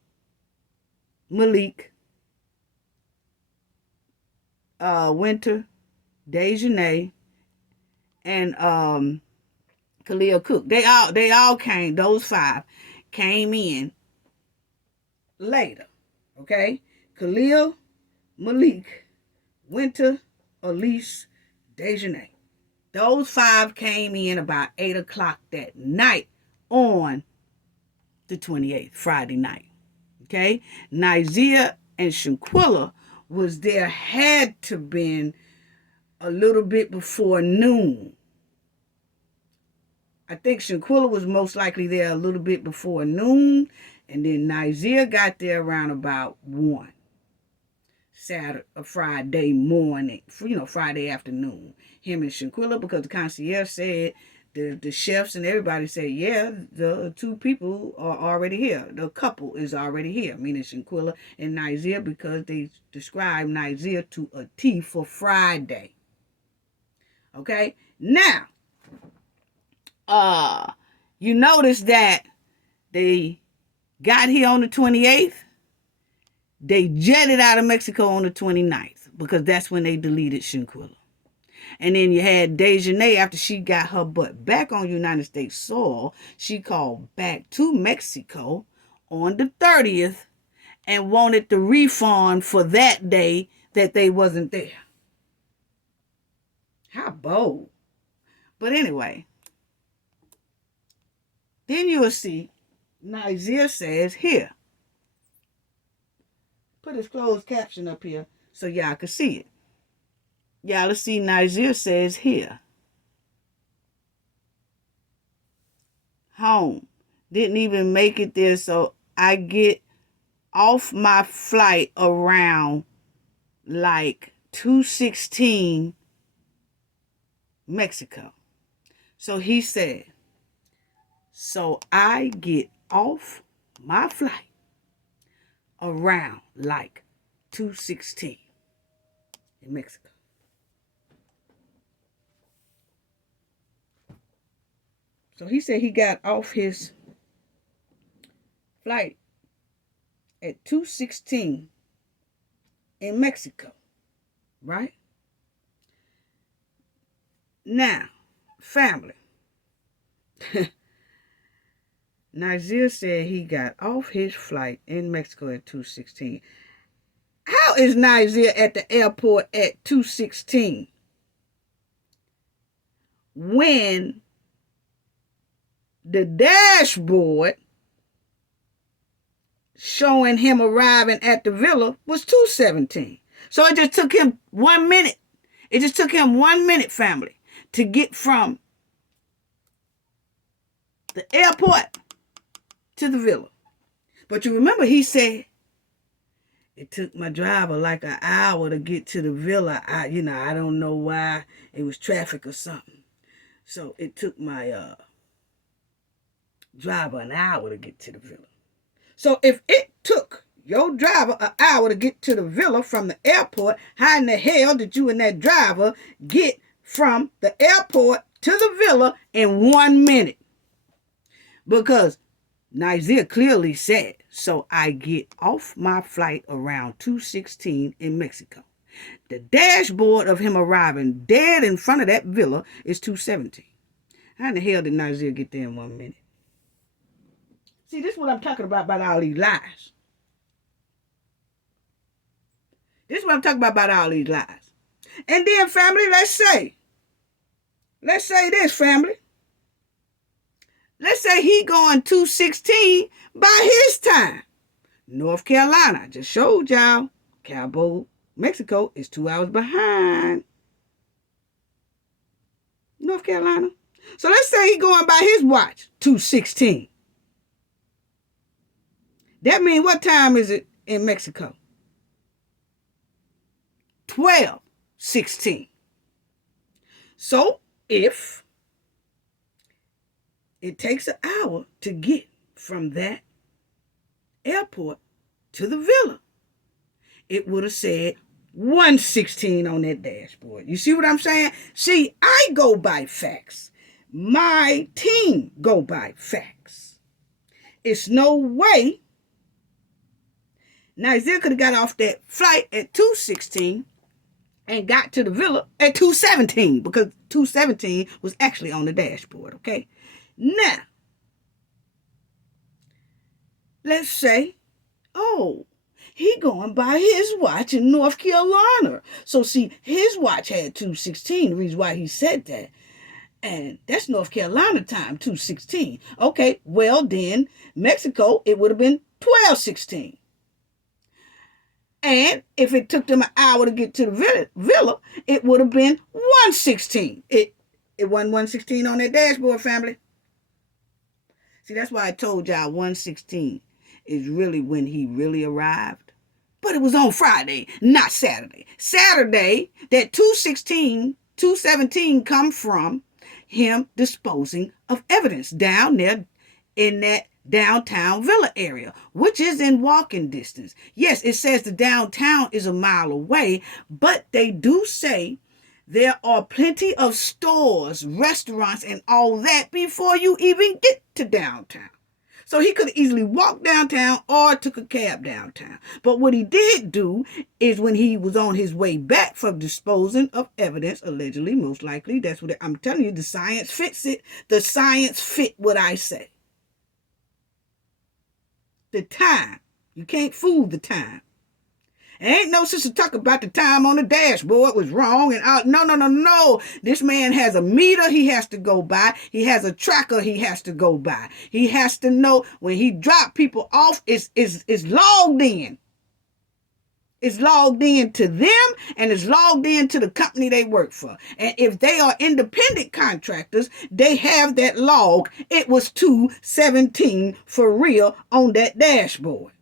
Malik, Winter, Dejanay, and Khalil Cook. They all came, those 5 came in later. Okay? Khalil, Malik, Winter, Elise, Dejanay. Those 5 came in about 8 o'clock that night on the 28th, Friday night. Okay? Nigeria and Shanquilla was there, had to been a little bit before noon. I think Shanquilla was most likely there a little bit before noon, and then Nigeria got there around about 1. Friday morning, Friday afternoon. Him and Shanquilla, because the concierge said, the chefs and everybody said, yeah, the 2 people are already here. The couple is already here, meaning Shanquilla and Nigeria, because they described Nigeria to a T for Friday. Okay? Now, you notice that they got here on the 28th. They jetted out of Mexico on the 29th, because that's when they deleted Shanquilla. And then you had Dejanay, after she got her butt back on United States soil, she called back to Mexico on the 30th and wanted the refund for that day that they wasn't there. How bold. But anyway, then you'll see Nigeria says here. Put his closed caption up here so y'all can see it. Y'all see Nigeria says here. Home. Didn't even make it there, so I get off my flight around like 2:16 Mexico. So he said, so I get off my flight around like 2:16 in Mexico. So he said he got off his flight at 2:16 in Mexico, right? Now, family. Nigeria said he got off his flight in Mexico at 2:16. How is Nigeria at the airport at 2:16 when the dashboard showing him arriving at the villa was 2:17? So it just took him 1 minute. It just took him 1 minute, family, to get from the airport to the villa. But you remember he said, it took my driver like an hour to get to the villa. I don't know why. It was traffic or something. So it took my driver an hour to get to the villa. So if it took your driver an hour to get to the villa from the airport, how in the hell did you and that driver get from the airport to the villa in 1 minute? Because Nigeria clearly said, so I get off my flight around 2:16 in Mexico. The dashboard of him arriving dead in front of that villa is 2:17. How in the hell did Nigeria get there in 1 minute? See, this is what I'm talking about all these lies. This is what I'm talking about all these lies. And then, family, let's say this, family. Let's say he going 2:16 by his time. North Carolina, I just showed y'all, Cabo, Mexico is 2 hours behind North Carolina. So let's say he going by his watch, 2:16. That means what time is it in Mexico? 12:16. So if it takes an hour to get from that airport to the villa, it would have said 1:16 on that dashboard. You see what I'm saying? See, I go by facts. My team go by facts. It's no way Nigeria could have got off that flight at 2:16 and got to the villa at 2:17, because 2:17 was actually on the dashboard, okay? Now, let's say, he going by his watch in North Carolina. So see, his watch had 2:16. The reason why he said that. And that's North Carolina time, 2:16. Okay, well then, Mexico, it would have been 12:16. And if it took them an hour to get to the villa, it would have been 1:16. It wasn't 1:16 on that dashboard, family. See, that's why I told y'all 1:16 is really when he really arrived. But it was on Friday, not Saturday. Saturday, that 2:17 come from him disposing of evidence down there in that downtown villa area, which is in walking distance. Yes, it says the downtown is a mile away, but they do say there are plenty of stores, restaurants, and all that before you even get to downtown. So he could have easily walked downtown or took a cab downtown. But what he did do is when he was on his way back from disposing of evidence, allegedly, most likely, that's what I'm telling you, the science fits it. The science fit what I say. The time. You can't fool the time. Ain't no sense to talk about the time on the dashboard was wrong and no. This man has a meter he has to go by. He has a tracker he has to go by. He has to know when he drop people off, it's logged in. It's logged in to them and it's logged in to the company they work for. And if they are independent contractors, they have that log. It was 2:17 for real on that dashboard.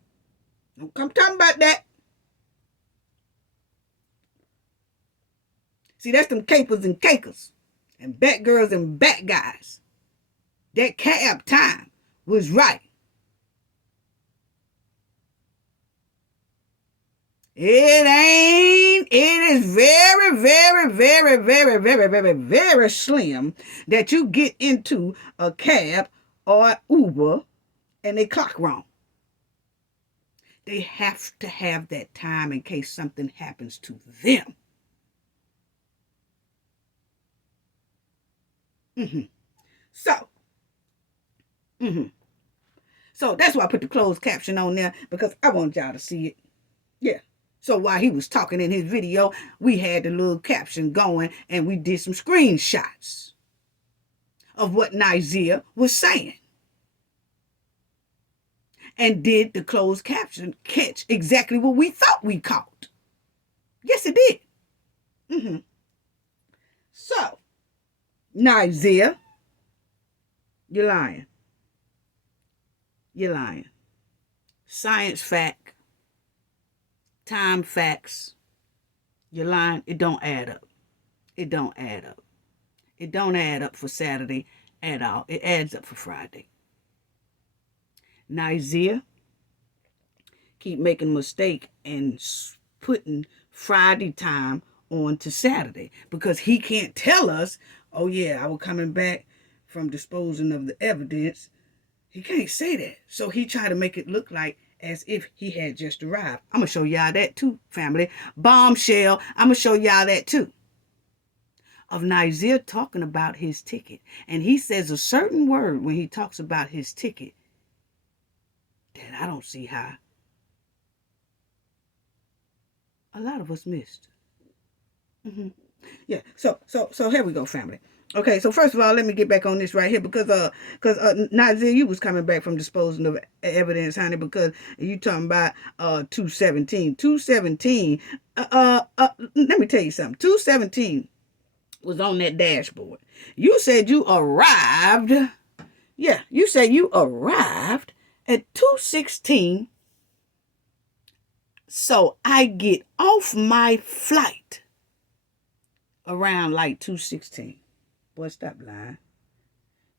Don't come talking about that. See, that's them capers and cakers and bat girls and bat guys. That cab time was right. It is very slim that you get into a cab or Uber and they clock wrong. They have to have that time in case something happens to them. So that's why I put the closed caption on there, because I want y'all to see it. Yeah. So while he was talking in his video, we had the little caption going and we did some screenshots of what Nizia was saying. And did the closed caption catch exactly what we thought we caught? Yes, it did. So, Nizia, you're lying. You're lying. Science fact, time facts, you're lying. It don't add up. It don't add up. It don't add up for Saturday at all. It adds up for Friday. Nizia keep making a mistake and putting Friday time on to Saturday because he can't tell us, oh yeah, I was coming back from disposing of the evidence. He can't say that. So he tried to make it look like as if he had just arrived. I'm going to show y'all that too, family. Bombshell, I'm going to show y'all that too. Of Nizia talking about his ticket. And he says a certain word when he talks about his ticket that I don't see how a lot of us missed. Yeah, so here we go, family. Okay, so first of all, let me get back on this right here because Nizia, you was coming back from disposing of evidence, honey, because you talking about 2:17. 2:17. Let me tell you something. 2:17 was on that dashboard. You said you arrived. Yeah, you said you arrived at 2:16. So I get off my flight around like 2:16. Boy, stop lying.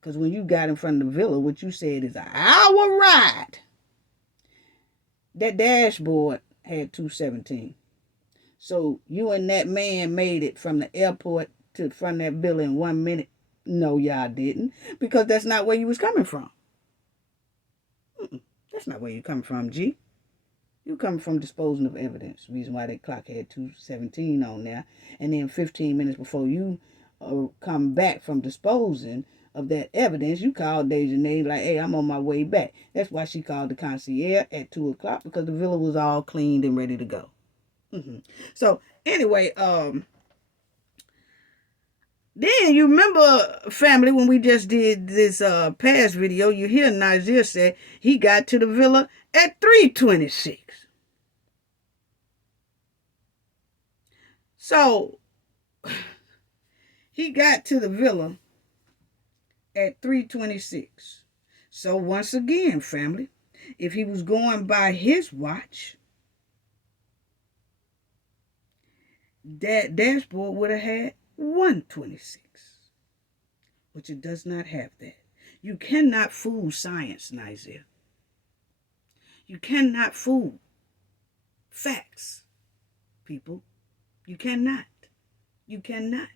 Because when you got in front of the villa, what you said is an hour ride. That dashboard had 2:17. So you and that man made it from the airport to front of that villa in 1 minute. No, y'all didn't. Because that's not where you was coming from. That's not where you coming from, G. You coming from disposing of evidence. Reason why that clock had 2:17 on there. And then 15 minutes before you come back from disposing of that evidence, you called Dejanay like, hey, I'm on my way back. That's why she called the concierge at 2 o'clock, because the villa was all cleaned and ready to go. So anyway, then you remember, family, when we just did this past video, you hear Nazir say he got to the villa at 3:26. So he got to the villa at 3:26. So once again, family, if he was going by his watch, that dashboard would have had 1:26, which it does not have that. You cannot fool science, Nazir. You cannot fool facts, people. You cannot. You cannot.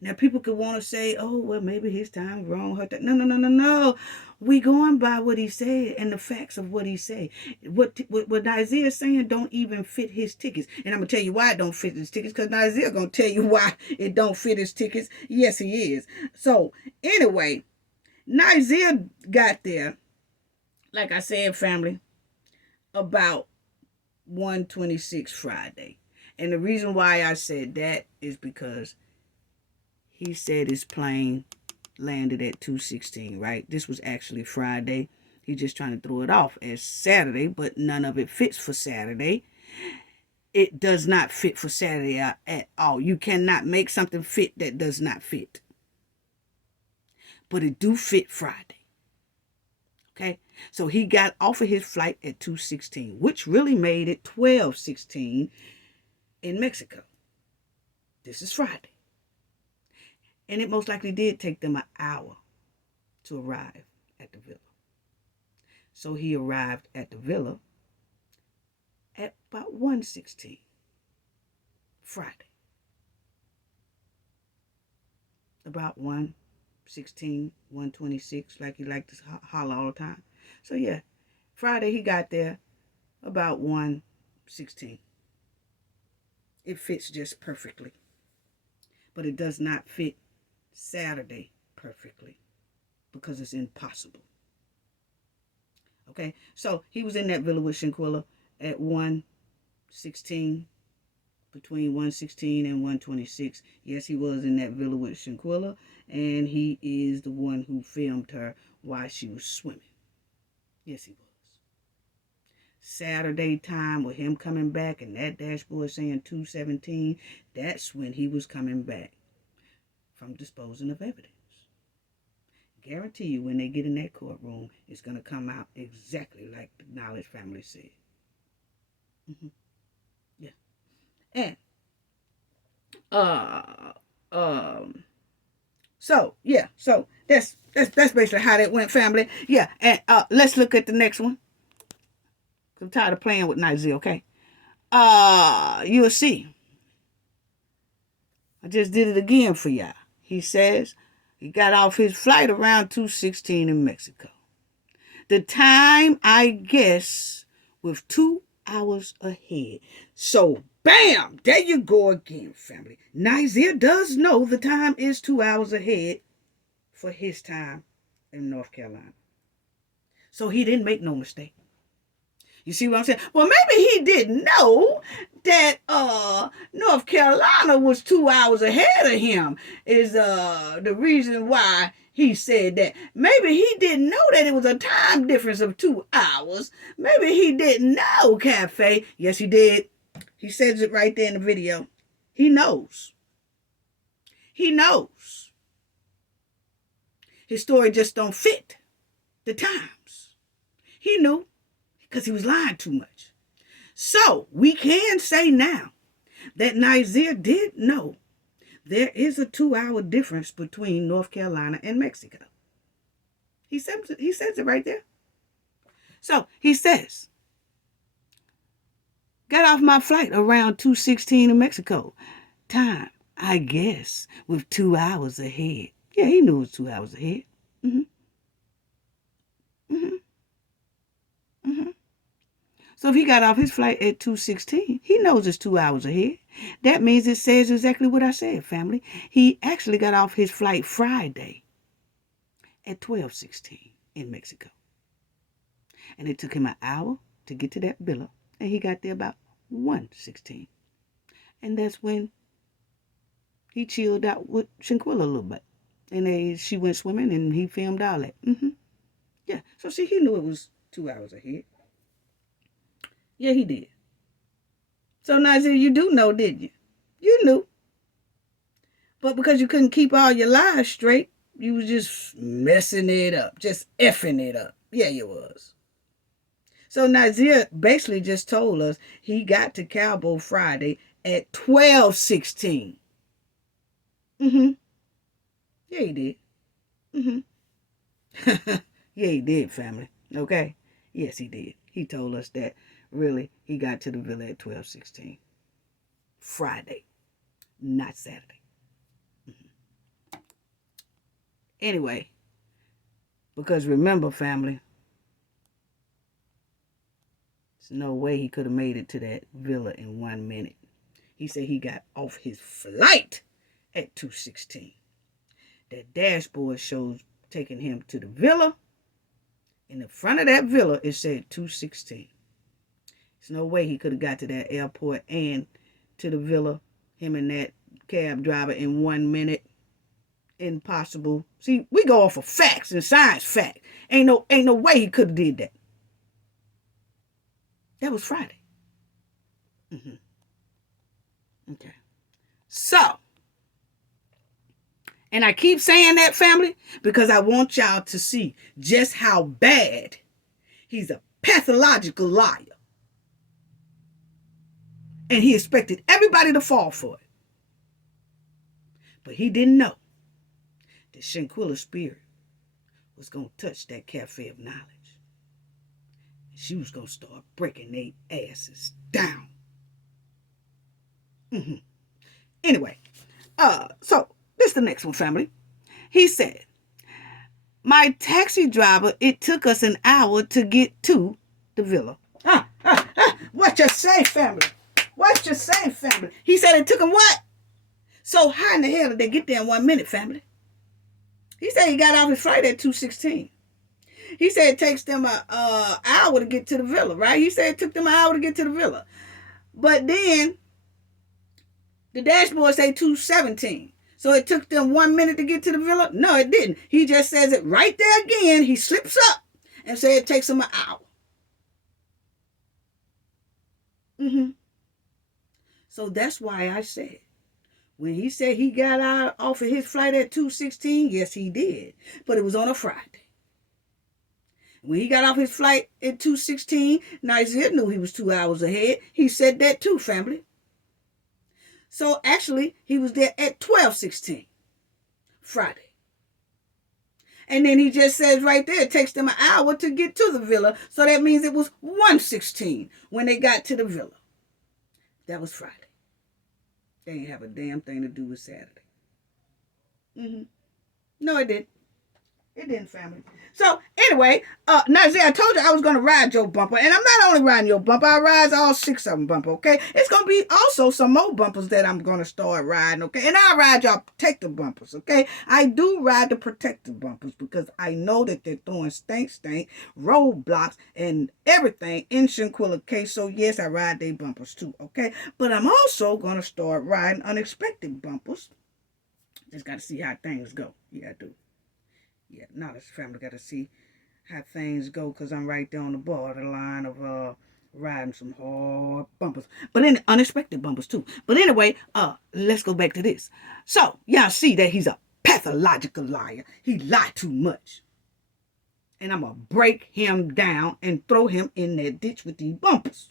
Now, people could want to say, oh, well, maybe his time wrong. No. We going by what he said and the facts of what he said. What Nazir is saying don't even fit his tickets. And I'm going to tell you why it don't fit his tickets, because Nazir going to tell you why it don't fit his tickets. Yes, he is. So, anyway, Nazir got there, like I said, family, about 1:26 Friday. And the reason why I said that is because he said his plane landed at 2:16, right? This was actually Friday. He's just trying to throw it off as Saturday, but none of it fits for Saturday. It does not fit for Saturday at all. You cannot make something fit that does not fit. But it do fit Friday. Okay? So he got off of his flight at 2:16, which really made it 12:16 in Mexico. This is Friday. And it most likely did take them an hour to arrive at the villa. So he arrived at the villa at about 1:16 Friday. About 1:16, 1:26, like he liked to holler all the time. So yeah, Friday he got there about 1:16. It fits just perfectly. But it does not fit Saturday perfectly, because it's impossible. Okay, so he was in that villa with Shanquilla at 1:16, between 1:16 and 1:26. Yes, he was in that villa with Shanquilla, and he is the one who filmed her while she was swimming. Yes, he was. Saturday time with him coming back and that dashboard saying 2:17, that's when he was coming back from disposing of evidence. Guarantee you, when they get in that courtroom, it's going to come out exactly like the Knowledge family said. Yeah. And so that's basically how that went, family. Yeah. And let's look at the next one. I'm tired of playing with Nazir, okay? You'll see. I just did it again for y'all. He says he got off his flight around 2:16 in Mexico. The time, I guess, with 2 hours ahead. So, bam! There you go again, family. Nazir does know the time is 2 hours ahead for his time in North Carolina. So he didn't make no mistake. You see what I'm saying? Well, maybe he didn't know that North Carolina was 2 hours ahead of him, is the reason why he said that. Maybe he didn't know that it was a time difference of 2 hours. Maybe he didn't know, Cafe. Yes, he did. He says it right there in the video. He knows. He knows. His story just don't fit the times. He knew, because he was lying too much. So, we can say now that Nazir did know there is a 2 hour difference between North Carolina and Mexico. He says it right there. So, he says, got off my flight around 2:16 in Mexico. Time, I guess, with 2 hours ahead. Yeah, he knew it was 2 hours ahead. So if he got off his flight at 2:16, he knows it's 2 hours ahead. That means it says exactly what I said, family. He actually got off his flight Friday at 12:16 in Mexico. And it took him an hour to get to that villa, and he got there about 1:16. And that's when he chilled out with Shanquilla a little bit. And she went swimming, and he filmed all that. Yeah, so see, he knew it was 2 hours ahead. Yeah, he did. So, Nazir, you do know, didn't you? You knew. But because you couldn't keep all your lies straight, you was just messing it up, just effing it up. Yeah, you was. So Nazir basically just told us he got to Cabo Friday at 12:16. Yeah, he did. Yeah, he did, family. Okay? Yes, he did. He told us that really he got to the villa at 12:16. Friday, not Saturday. Anyway, because remember, family, there's no way he could have made it to that villa in 1 minute. He said he got off his flight at 2:16. That dashboard shows taking him to the villa. In the front of that villa, it said 2:16. There's no way he could have got to that airport and to the villa, him and that cab driver, in 1 minute. Impossible. See, we go off of facts and science fact. Ain't no way he could have did that. That was Friday. Okay. So, and I keep saying that, family, because I want y'all to see just how bad he's a pathological liar. And he expected everybody to fall for it. But he didn't know that Shanquilla's spirit was going to touch that cafe of knowledge. She was going to start breaking their asses down. Anyway, so this is the next one, family. He said, my taxi driver, it took us an hour to get to the villa. What you say, family? What you say, family? He said it took him what? So how in the hell did they get there in 1 minute, family? He said he got off his flight at 2:16. He said it takes them an hour to get to the villa, right? He said it took them an hour to get to the villa. But then the dashboard say 2:17. So it took them 1 minute to get to the villa? No, it didn't. He just says it right there again. He slips up and said it takes him an hour. So that's why I said, when he said he got out off of his flight at 2:16, yes, he did. But it was on a Friday. When he got off his flight at 2:16, Nazir knew he was 2 hours ahead. He said that too, family. So actually, he was there at 12:16, Friday. And then he just says right there, it takes them an hour to get to the villa. So that means it was 1:16 when they got to the villa. That was Friday. They ain't have a damn thing to do with Saturday. No, it didn't. It didn't, family. So, anyway, Nazir, I told you I was going to ride your bumper. And I'm not only riding your bumper, I ride all 6 of them bumper, okay? It's going to be also some more bumpers that I'm going to start riding, okay? And I ride y'all protective bumpers, okay? I do ride the protective bumpers because I know that they're throwing stank, roadblocks, and everything in Shanquilla case. So, yes, I ride their bumpers too, okay? But I'm also going to start riding unexpected bumpers. Just got to see how things go. Yeah, I do. Yeah, now this family got to see how things go because I'm right there on the borderline of riding some hard bumpers. But then unexpected bumpers too. But anyway, let's go back to this. So, y'all see that he's a pathological liar. He lied too much. And I'm going to break him down and throw him in that ditch with these bumpers.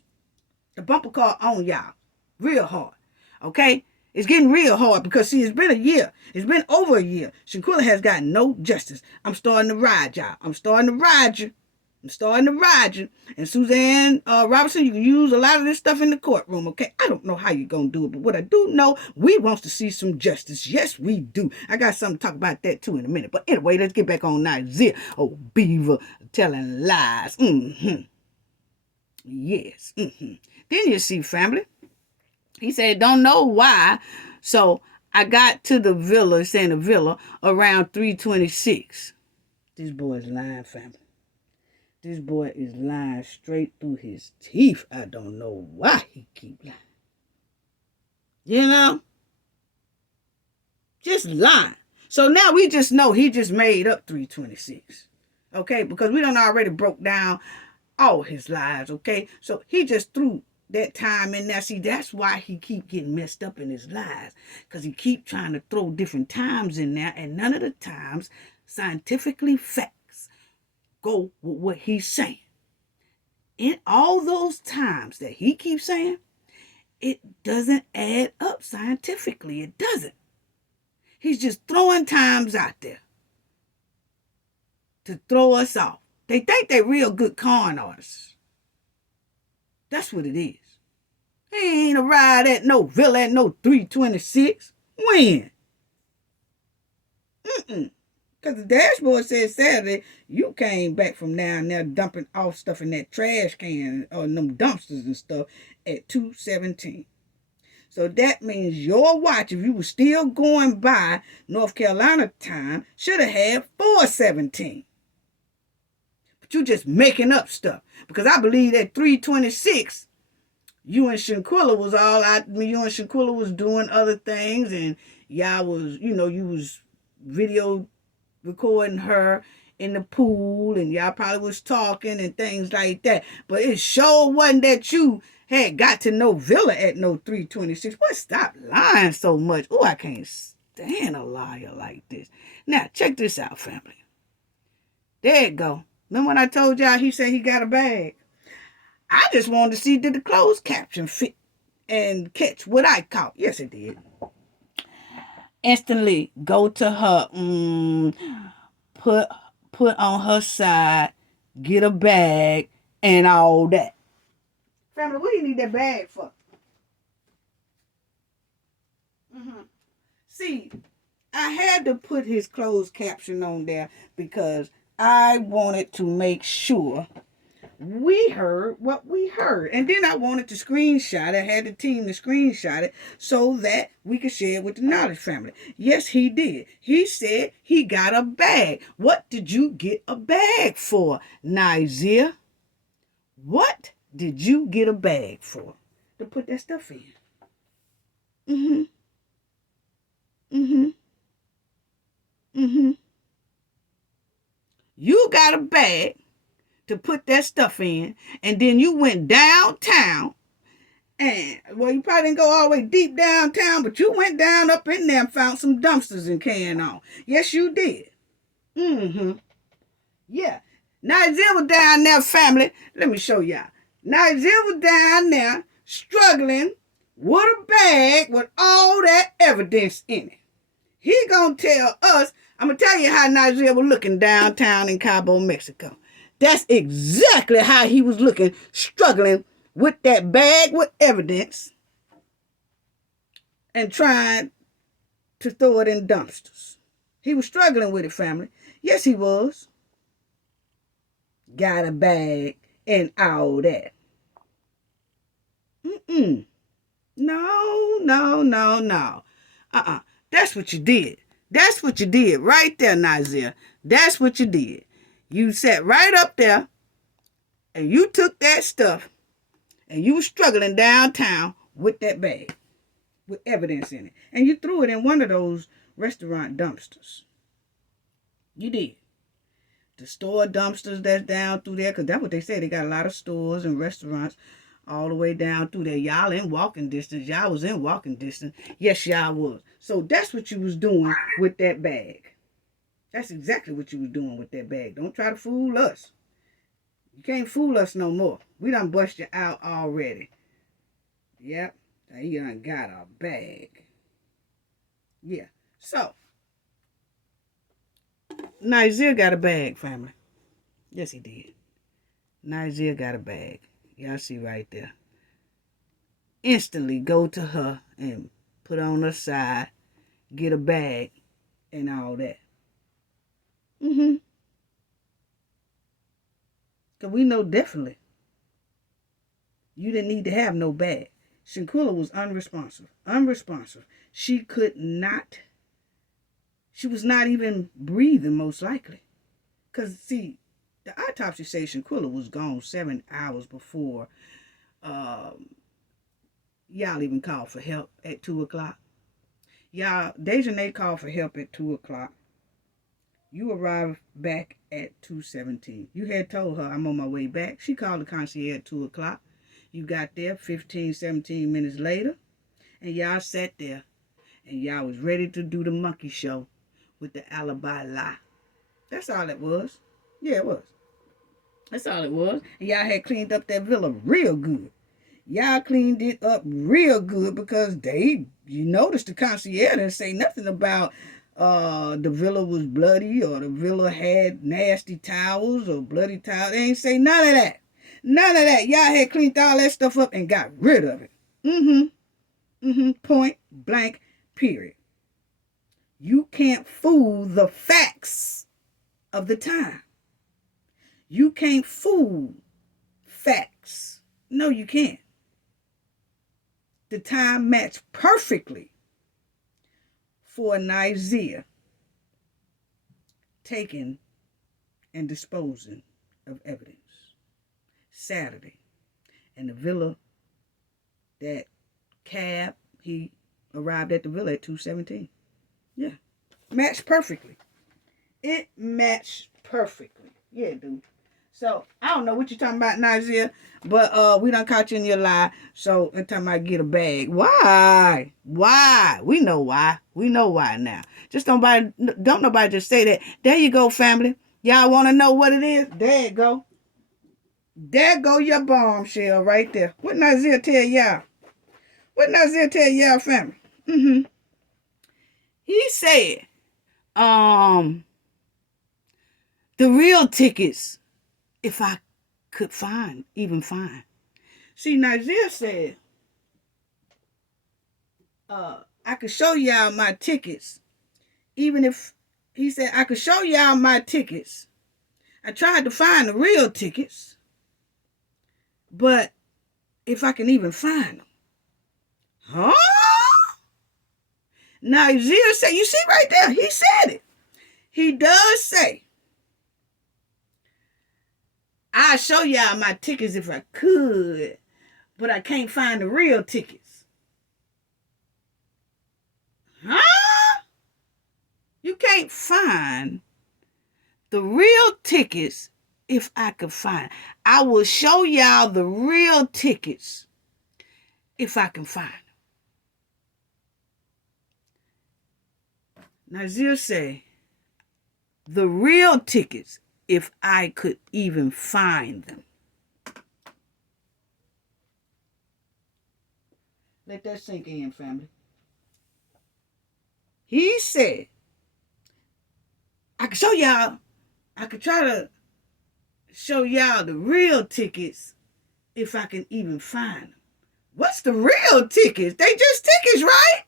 The bumper car on y'all. Real hard. Okay? It's getting real hard because, see, it's been a year. It's been over a year. Shanquilla has gotten no justice. I'm starting to ride y'all. I'm starting to ride you. And Suzanne Robertson, you can use a lot of this stuff in the courtroom, okay? I don't know how you're going to do it, but what I do know, we want to see some justice. Yes, we do. I got something to talk about that, too, in a minute. But anyway, let's get back on Nazir. Oh, Beaver telling lies. Yes. Then you see, family. He said, don't know why. So I got to the villa, saying the villa, around 3:26. This boy is lying, family. This boy is lying straight through his teeth. I don't know why he keep lying. You know? Just lying. So now we just know he just made up 326. Okay? Because we done already broke down all his lies. Okay? So he just threw that time in there. See, that's why he keep getting messed up in his lies. Because he keep trying to throw different times in there. And none of the times scientifically facts go with what he's saying. In all those times that he keeps saying, it doesn't add up scientifically. It doesn't. He's just throwing times out there to throw us off. They think they're real good con artists. That's what it is. He ain't arrived at no villa at no 326. When? Because the dashboard said Saturday, you came back from down there dumping off stuff in that trash can or them dumpsters and stuff at 2:17. So that means your watch, if you were still going by North Carolina time, should have had 4:17. But you just making up stuff. Because I believe that 3:26, you and Shanquilla was all out. You and Shanquilla was doing other things, and y'all was, you was video recording her in the pool, and y'all probably was talking and things like that. But it sure wasn't that you had got to no villa at no 326. Boy, stop lying so much. Oh, I can't stand a liar like this. Now, check this out, family. There it go. Remember when I told y'all he said he got a bag? I just wanted to see did the closed caption fit and catch what I caught. Yes, it did. Instantly go to her, put on her side, get a bag, and all that. Family, what do you need that bag for? See, I had to put his closed caption on there because I wanted to make sure we heard what we heard. And then I wanted to screenshot it. I had the team to screenshot it so that we could share it with the Knowledge family. Yes, he did. He said he got a bag. What did you get a bag for, Nizia? What did you get a bag for? To put that stuff in. You got a bag to put that stuff in, and then you went downtown, and, well, you probably didn't go all the way deep downtown, but you went down up in there and found some dumpsters and carrying on. Yes, you did. Yeah. Nigel was down there, family. Let me show y'all. Nigel was down there struggling with a bag with all that evidence in it. He gonna tell us, I'm gonna tell you how Nigel was looking downtown in Cabo, Mexico. That's exactly how he was looking, struggling with that bag with evidence and trying to throw it in dumpsters. He was struggling with it, family. Yes, he was. Got a bag and all that. No. That's what you did. That's what you did right there, Nizia. That's what you did. You sat right up there and you took that stuff and you were struggling downtown with that bag with evidence in it. And you threw it in one of those restaurant dumpsters. You did. The store dumpsters that's down through there, because that's what they say. They got a lot of stores and restaurants all the way down through there. Y'all in walking distance. Y'all was in walking distance. Yes, y'all was. So that's what you was doing with that bag. That's exactly what you was doing with that bag. Don't try to fool us. You can't fool us no more. We done bust you out already. Yep. Now you done got a bag. Yeah. So, Nigel got a bag, family. Yes, he did. Nigel got a bag. Y'all see right there. Instantly go to her and put on her side, get a bag, and all that. Because we know definitely you didn't need to have no bag. Shanquilla was unresponsive. She could not, she was not even breathing, most likely. Because, see, the autopsy says Shanquilla was gone 7 hours before y'all even called for help at 2 o'clock. Y'all, Dejanay called for help at 2 o'clock. You arrived back at 2:17. You had told her, I'm on my way back. She called the concierge at 2 o'clock. You got there 15, 17 minutes later, and y'all sat there, and y'all was ready to do the monkey show with the alibi lie. That's all it was. Yeah, it was. That's all it was. And y'all had cleaned up that villa real good. Y'all cleaned it up real good because you noticed the concierge didn't say nothing about the villa was bloody or the villa had nasty towels or bloody towels. They ain't say none of that. None of that. Y'all had cleaned all that stuff up and got rid of it. Point blank, period. You can't fool the facts of the time. You can't fool facts. No, you can't. The time matched perfectly for Nigeria taking and disposing of evidence. Saturday. And the villa, that cab, he arrived at the villa at 2:17. Yeah. Matched perfectly. It matched perfectly. Yeah, dude. So, I don't know what you're talking about, Nigeria, but we done caught you in your lie, so every time I get a bag. Why? Why? We know why. We know why now. Don't nobody just say that. There you go, family. Y'all want to know what it is? There you go. There go your bombshell right there. What Nigeria tell y'all? What Nigeria tell y'all, family? He said, the real tickets, if I could even find. See, Nigeria said, I could show y'all my tickets, even if, he said, I could show y'all my tickets. I tried to find the real tickets, but if I can even find them. Huh? Nigeria said, you see right there, he said it. He does say, I'll show y'all my tickets if I could, but I can't find the real tickets. Huh? You can't find the real tickets if I could find. I will show y'all the real tickets if I can find them. Nazir say, the real tickets if I could even find them. Let that sink in, family. He said, I could show y'all, I could try to show y'all the real tickets if I can even find them. What's the real tickets? They just tickets, right?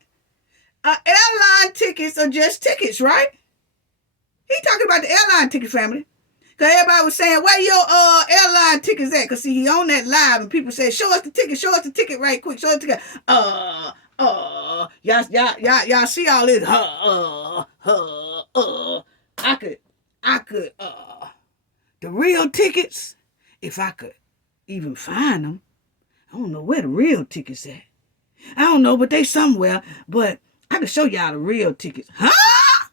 Airline tickets are just tickets, right? He talking about the airline ticket, family. Because everybody was saying, where your airline tickets at? Because see, he on that live and people said, show us the ticket right quick. Show us the ticket. Y'all see all this? I could, the real tickets, if I could even find them. I don't know where the real tickets at. I don't know, but they somewhere. But I can show y'all the real tickets. Huh?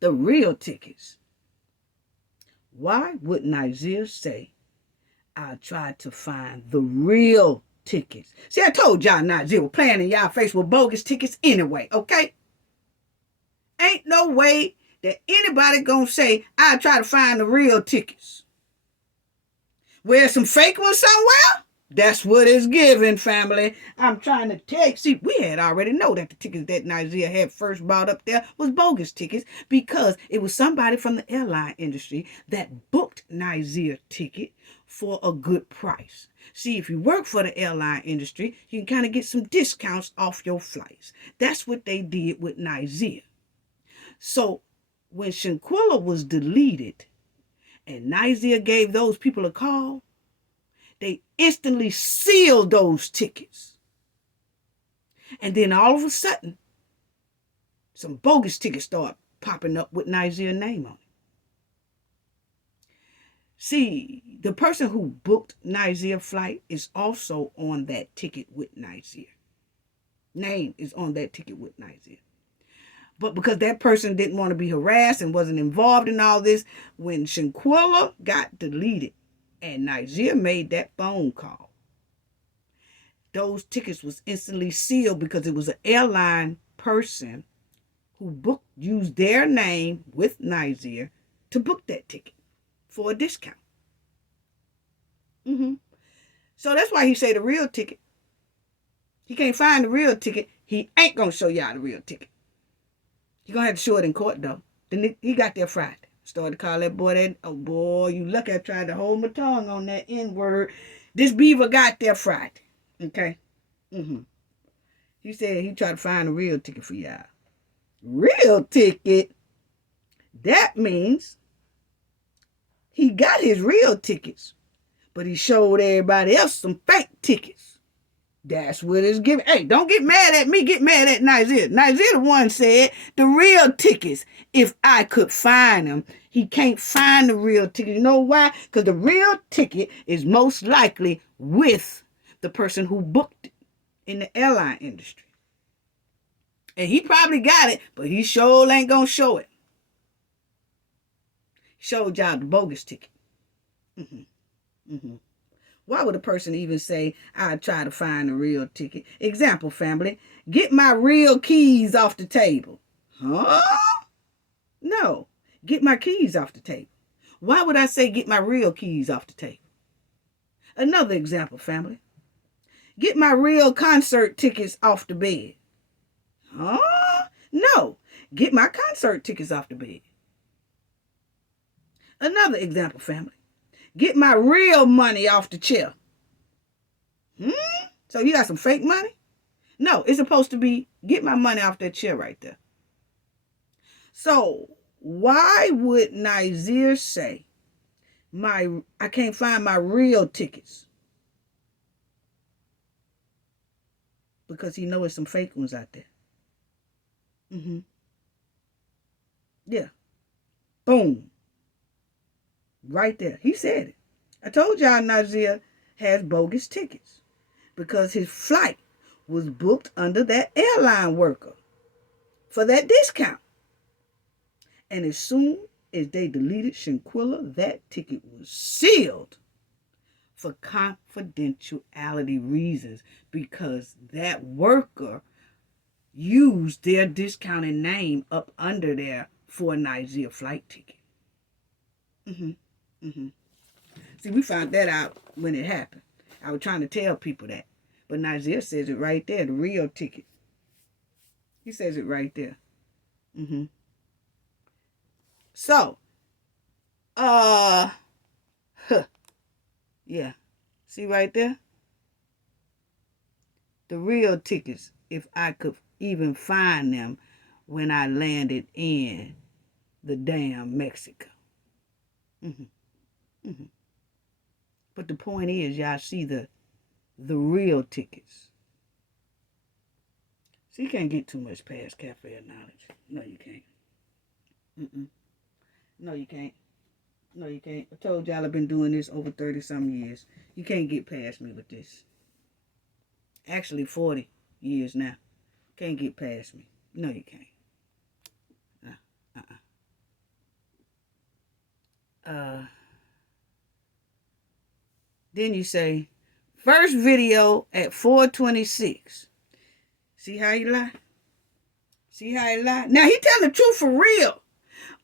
The real tickets. Why would Nigeria say, I tried to find the real tickets? See, I told y'all Nigeria was playing in y'all face with bogus tickets anyway, okay? Ain't no way that anybody gonna say, I try to find the real tickets. Where's some fake ones somewhere? That's what it's given, family. I'm trying to tell you. See, we had already know that the tickets that Nigeria had first bought up there was bogus tickets because it was somebody from the airline industry that booked Nigeria's ticket for a good price. See, if you work for the airline industry, you can kind of get some discounts off your flights. That's what they did with Nigeria. So when Shanquella was deleted and Nigeria gave those people a call, they instantly sealed those tickets. And then all of a sudden, some bogus tickets start popping up with Nigeria's name on it. See, the person who booked Nizia's flight is also on that ticket with Nizia. Name is on that ticket with Nizia. But because that person didn't want to be harassed and wasn't involved in all this, when Shanquella got deleted and Nizia made that phone call, those tickets was instantly sealed because it was an airline person who used their name with Nizia to book that ticket for a discount. So that's why he say the real ticket. He can't find the real ticket. He ain't going to show y'all the real ticket. He going to have to show it in court, though. Then he got there Friday. Started to call that boy that, oh, boy, you lucky I tried to hold my tongue on that N-word. This beaver got there Friday. Okay? He said he tried to find a real ticket for y'all. Real ticket? That means he got his real tickets, but he showed everybody else some fake tickets. That's what it's giving. Hey, don't get mad at me. Get mad at Nizia. Nizia the one said the real tickets, if I could find them. He can't find the real ticket. You know why? Because the real ticket is most likely with the person who booked it in the airline industry. And he probably got it, but he sure ain't going to show it. Showed y'all the bogus ticket. Why would a person even say, I try to find the real ticket? Example, family. Get my real keys off the table. Huh? No. Get my keys off the table. Why would I say get my real keys off the table? Another example, family. Get my real concert tickets off the bed. Huh? No. Get my concert tickets off the bed. Another example, family. Get my real money off the chair. So you got some fake money? No, it's supposed to be get my money off that chair right there. So why would Nizia say I can't find my real tickets? Because he knows some fake ones out there. Yeah. Boom. Right there. He said it. I told y'all Nizia has bogus tickets because his flight was booked under that airline worker for that discount. And as soon as they deleted Shanquilla, that ticket was sealed for confidentiality reasons because that worker used their discounted name up under there for a Nizia flight ticket. See, we found that out when it happened. I was trying to tell people that. But Nizia says it right there, the real ticket. He says it right there. So, yeah. See right there? The real tickets, if I could even find them when I landed in the damn Mexico. But the point is, y'all see the real tickets. So you can't get too much past cafe of knowledge. No, you can't. No, you can't. No, you can't. I told y'all I've been doing this over 30-some years. You can't get past me with this. Actually, 40 years now. Can't get past me. No, you can't. Then you say, first video at 4:26. See how he lie? See how he lie? Now he telling the truth for real.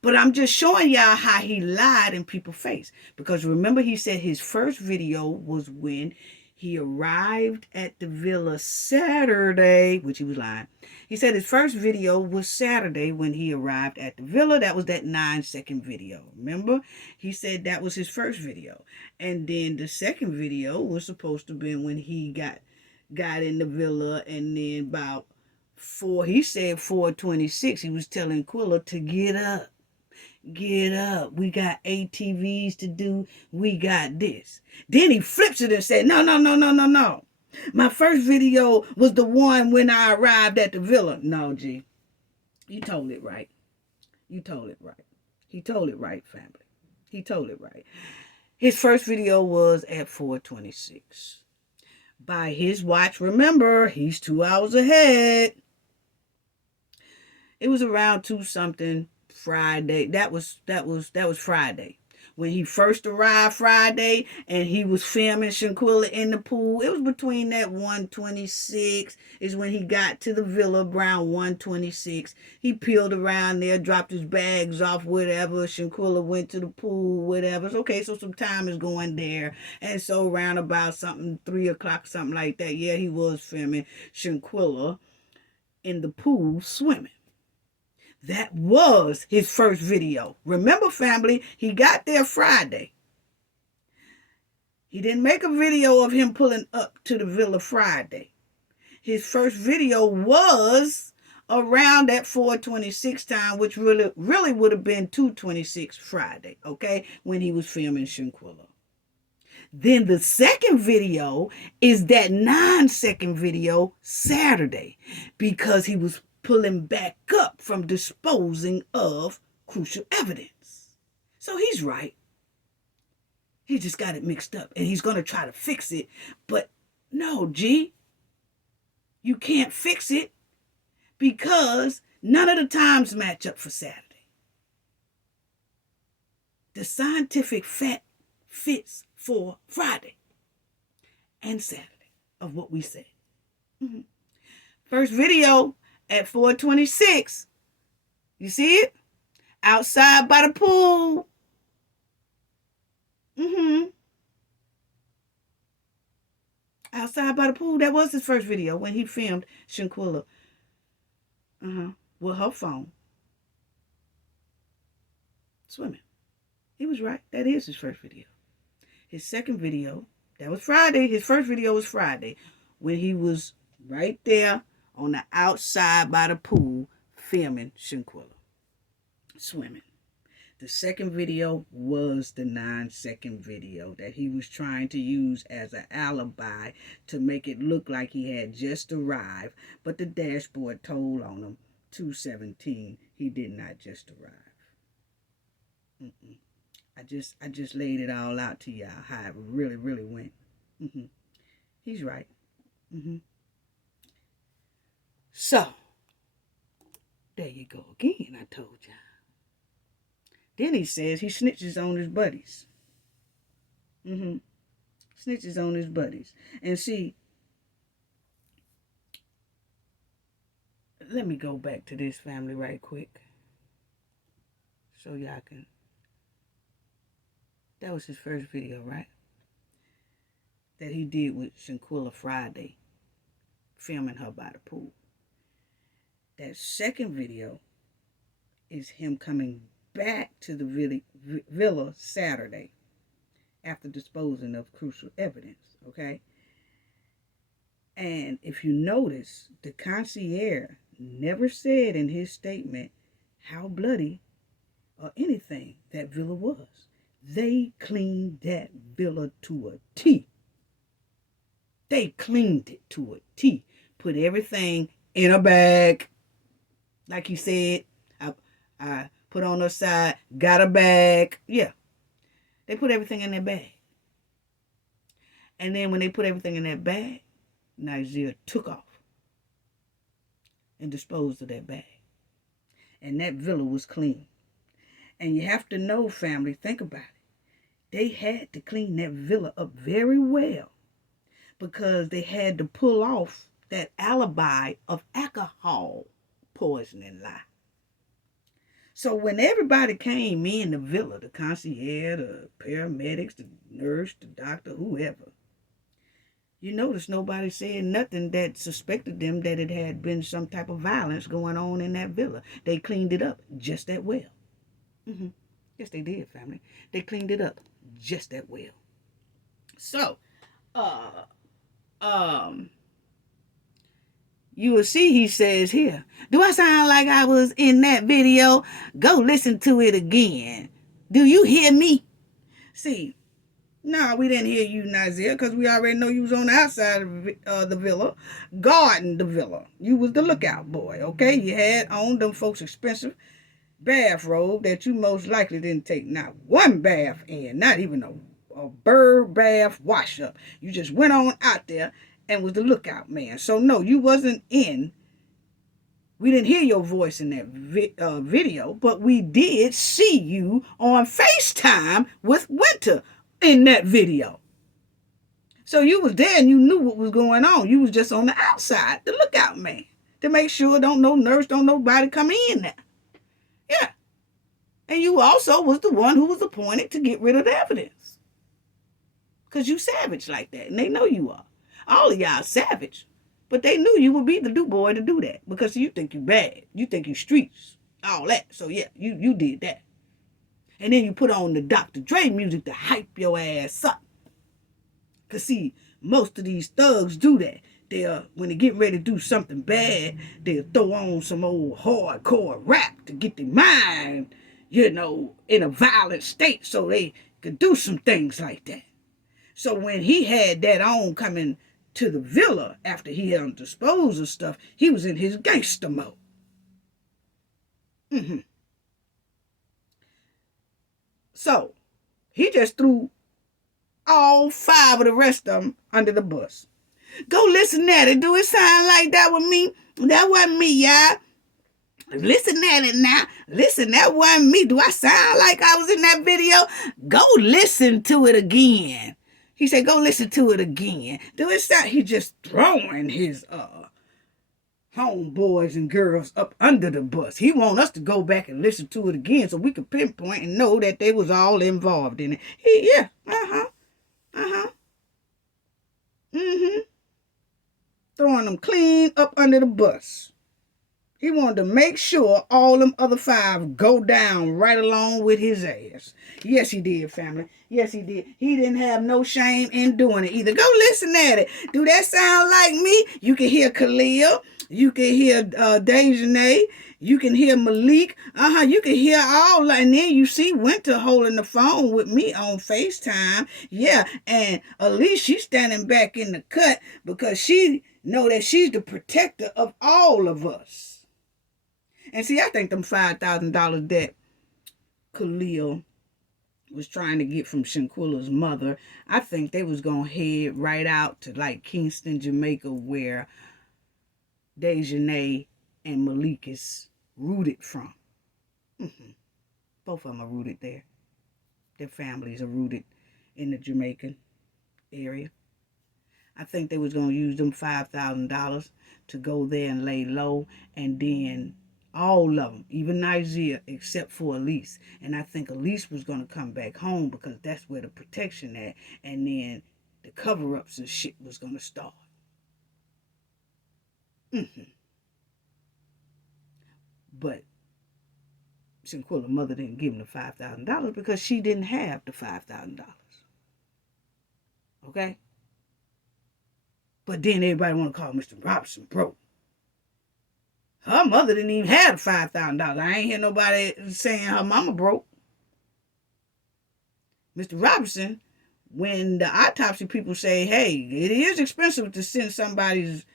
But I'm just showing y'all how he lied in people's face. Because remember he said his first video was when he arrived at the villa Saturday, which he was lying. He said his first video was Saturday when he arrived at the villa. That was that 9-second video. Remember? He said that was his first video. And then the second video was supposed to be when he got in the villa, and then about 4:26, he was telling Quilla to get up. Get up. We got ATVs to do. We got this. Then he flips it and said, no. My first video was the one when I arrived at the villa. No, G. You told it right. You told it right. He told it right, family. He told it right. His first video was at 4:26. By his watch, remember, he's 2 hours ahead. It was around 2 something Friday. That was Friday. When he first arrived Friday and he was filming Shanquilla in the pool, it was between that 1:26 is when he got to the villa around 1:26. He peeled around there, dropped his bags off, whatever. Shanquilla went to the pool, whatever. Okay, so some time is going there. And so around about something 3 o'clock, something like that, yeah, he was filming Shanquilla in the pool swimming. That was his first video. Remember, family, he got there Friday. He didn't make a video of him pulling up to the villa Friday. His first video was around that 4:26 time, which really would have been 2:26 Friday, okay, when he was filming Shanquilla. Then the second video is that 9-second video Saturday, because he was pulling back up from disposing of crucial evidence. So he's right. He just got it mixed up and he's going to try to fix it. But no, G, you can't fix it because none of the times match up for Saturday. The scientific fact fits for Friday and Saturday of what we said. First video at 4:26. You see it? Outside by the pool. Outside by the pool. That was his first video when he filmed Shanquilla. With her phone. Swimming. He was right. That is his first video. His second video, that was Friday. His first video was Friday when he was right there on the outside by the pool filming Shanquilla swimming. The second video was the 9-second video that he was trying to use as an alibi to make it look like he had just arrived, but the dashboard told on him 2:17. He did not just arrive. I just laid it all out to y'all how it really went. He's right. So, there you go again, I told y'all. Then he says he snitches on his buddies. Snitches on his buddies. And see, let me go back to this family right quick. So y'all can. That was his first video, right? That he did with Shanquilla Friday, filming her by the pool. That second video is him coming back to the villa Saturday after disposing of crucial evidence, okay? And if you notice, the concierge never said in his statement how bloody or anything that villa was. They cleaned that villa to a T. They cleaned it to a T. Put everything in a bag. Like he said, I put on her side, got a bag. Yeah. They put everything in that bag. And then when they put everything in that bag, Nigeria took off and disposed of that bag. And that villa was clean. And you have to know, family, think about it. They had to clean that villa up very well because they had to pull off that alibi of alcohol poisoning lie. So when everybody came in the villa, the concierge, the paramedics, the nurse, the doctor, whoever, you notice nobody said nothing that suspected them that it had been some type of violence going on in that villa. They cleaned it up just that well. Yes, they did, family. They cleaned it up just that well. So, you will see he says here, do I sound like I was in that video? Go listen to it again. Do you hear me? See, no, we didn't hear you, Nazir, because we already know you was on the outside of the villa, guarding the villa. You was the lookout boy, okay? You had on them folks' expensive bathrobe that you most likely didn't take not one bath in, not even a a bird bath wash up. You just went on out there and was the lookout man. So no, you wasn't in. We didn't hear your voice in that video, but we did see you on FaceTime with Winter in that video. So you was there and you knew what was going on. You was just on the outside, the lookout man, to make sure don't no nurse, don't nobody come in there. Yeah. And you also was the one who was appointed to get rid of the evidence. Because you savage like that, and they know you are. All of y'all savage. But they knew you would be the do boy to do that. Because you think you bad. You think you streets. All that. So yeah, you did that. And then you put on the Dr. Dre music to hype your ass up. Because see, most of these thugs do that. When they get ready to do something bad, they'll throw on some old hardcore rap to get their mind, in a violent state so they could do some things like that. So when he had that on coming to the villa after he had disposed of stuff, he was in his gangster mode. So he just threw all 5 of the rest of them under the bus. Go listen at it. Do it sound like that with me? That wasn't me, y'all. Listen at it now. Listen, that wasn't me. Do I sound like I was in that video? Go listen to it again. He said, go listen to it again. Do it sound? He just throwing his homeboys and girls up under the bus. He want us to go back and listen to it again so we can pinpoint and know that they was all involved in it. Throwing them clean up under the bus. He wanted to make sure all them other 5 go down right along with his ass. Yes, he did, family. Yes, he did. He didn't have no shame in doing it either. Go listen at it. Do that sound like me? You can hear Khalil. You can hear Dejanay. You can hear Malik. You can hear all. And then you see Winter holding the phone with me on FaceTime. Yeah, and at least she's standing back in the cut because she know that she's the protector of all of us. And see, I think them $5,000 that Khalil was trying to get from Shanquilla's mother, I think they was going to head right out to like Kingston, Jamaica, where Dejanay and Malik is rooted from. Both of them are rooted there. Their families are rooted in the Jamaican area. I think they was going to use them $5,000 to go there and lay low, and then all of them, even Nigeria, except for Elise. And I think Elise was going to come back home because that's where the protection at. And then the cover-ups and shit was going to start. But Shanquilla's mother didn't give him the $5,000 because she didn't have the $5,000. Okay? But then everybody want to call Mr. Robinson broke. Her mother didn't even have the $5,000. I ain't hear nobody saying her mama broke. Mr. Robinson, when the autopsy people say, hey, it is expensive to send somebody's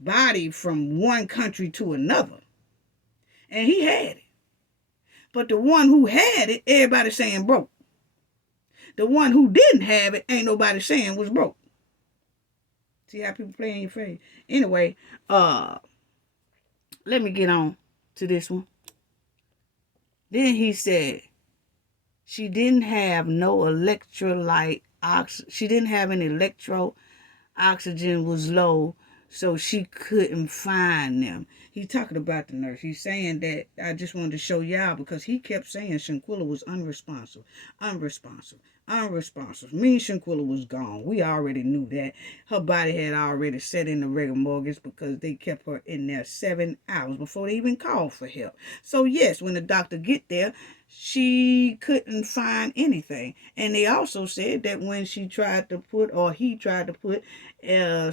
body from one country to another. And he had it. But the one who had it, everybody saying broke. The one who didn't have it, ain't nobody saying was broke. See how people play in your face? Anyway, let me get on to this one. Then he said she didn't have no electrolyte she didn't have any oxygen was low, so she couldn't find them. He's talking about the nurse. He's saying that, I just wanted to show y'all because he kept saying Shanquilla was unresponsive. Me and Shanquilla was gone. We already knew that. Her body had already set in the rigor mortis because they kept her in there 7 hours before they even called for help. So yes, when the doctor get there, she couldn't find anything. And they also said that when she tried to put, or he tried to put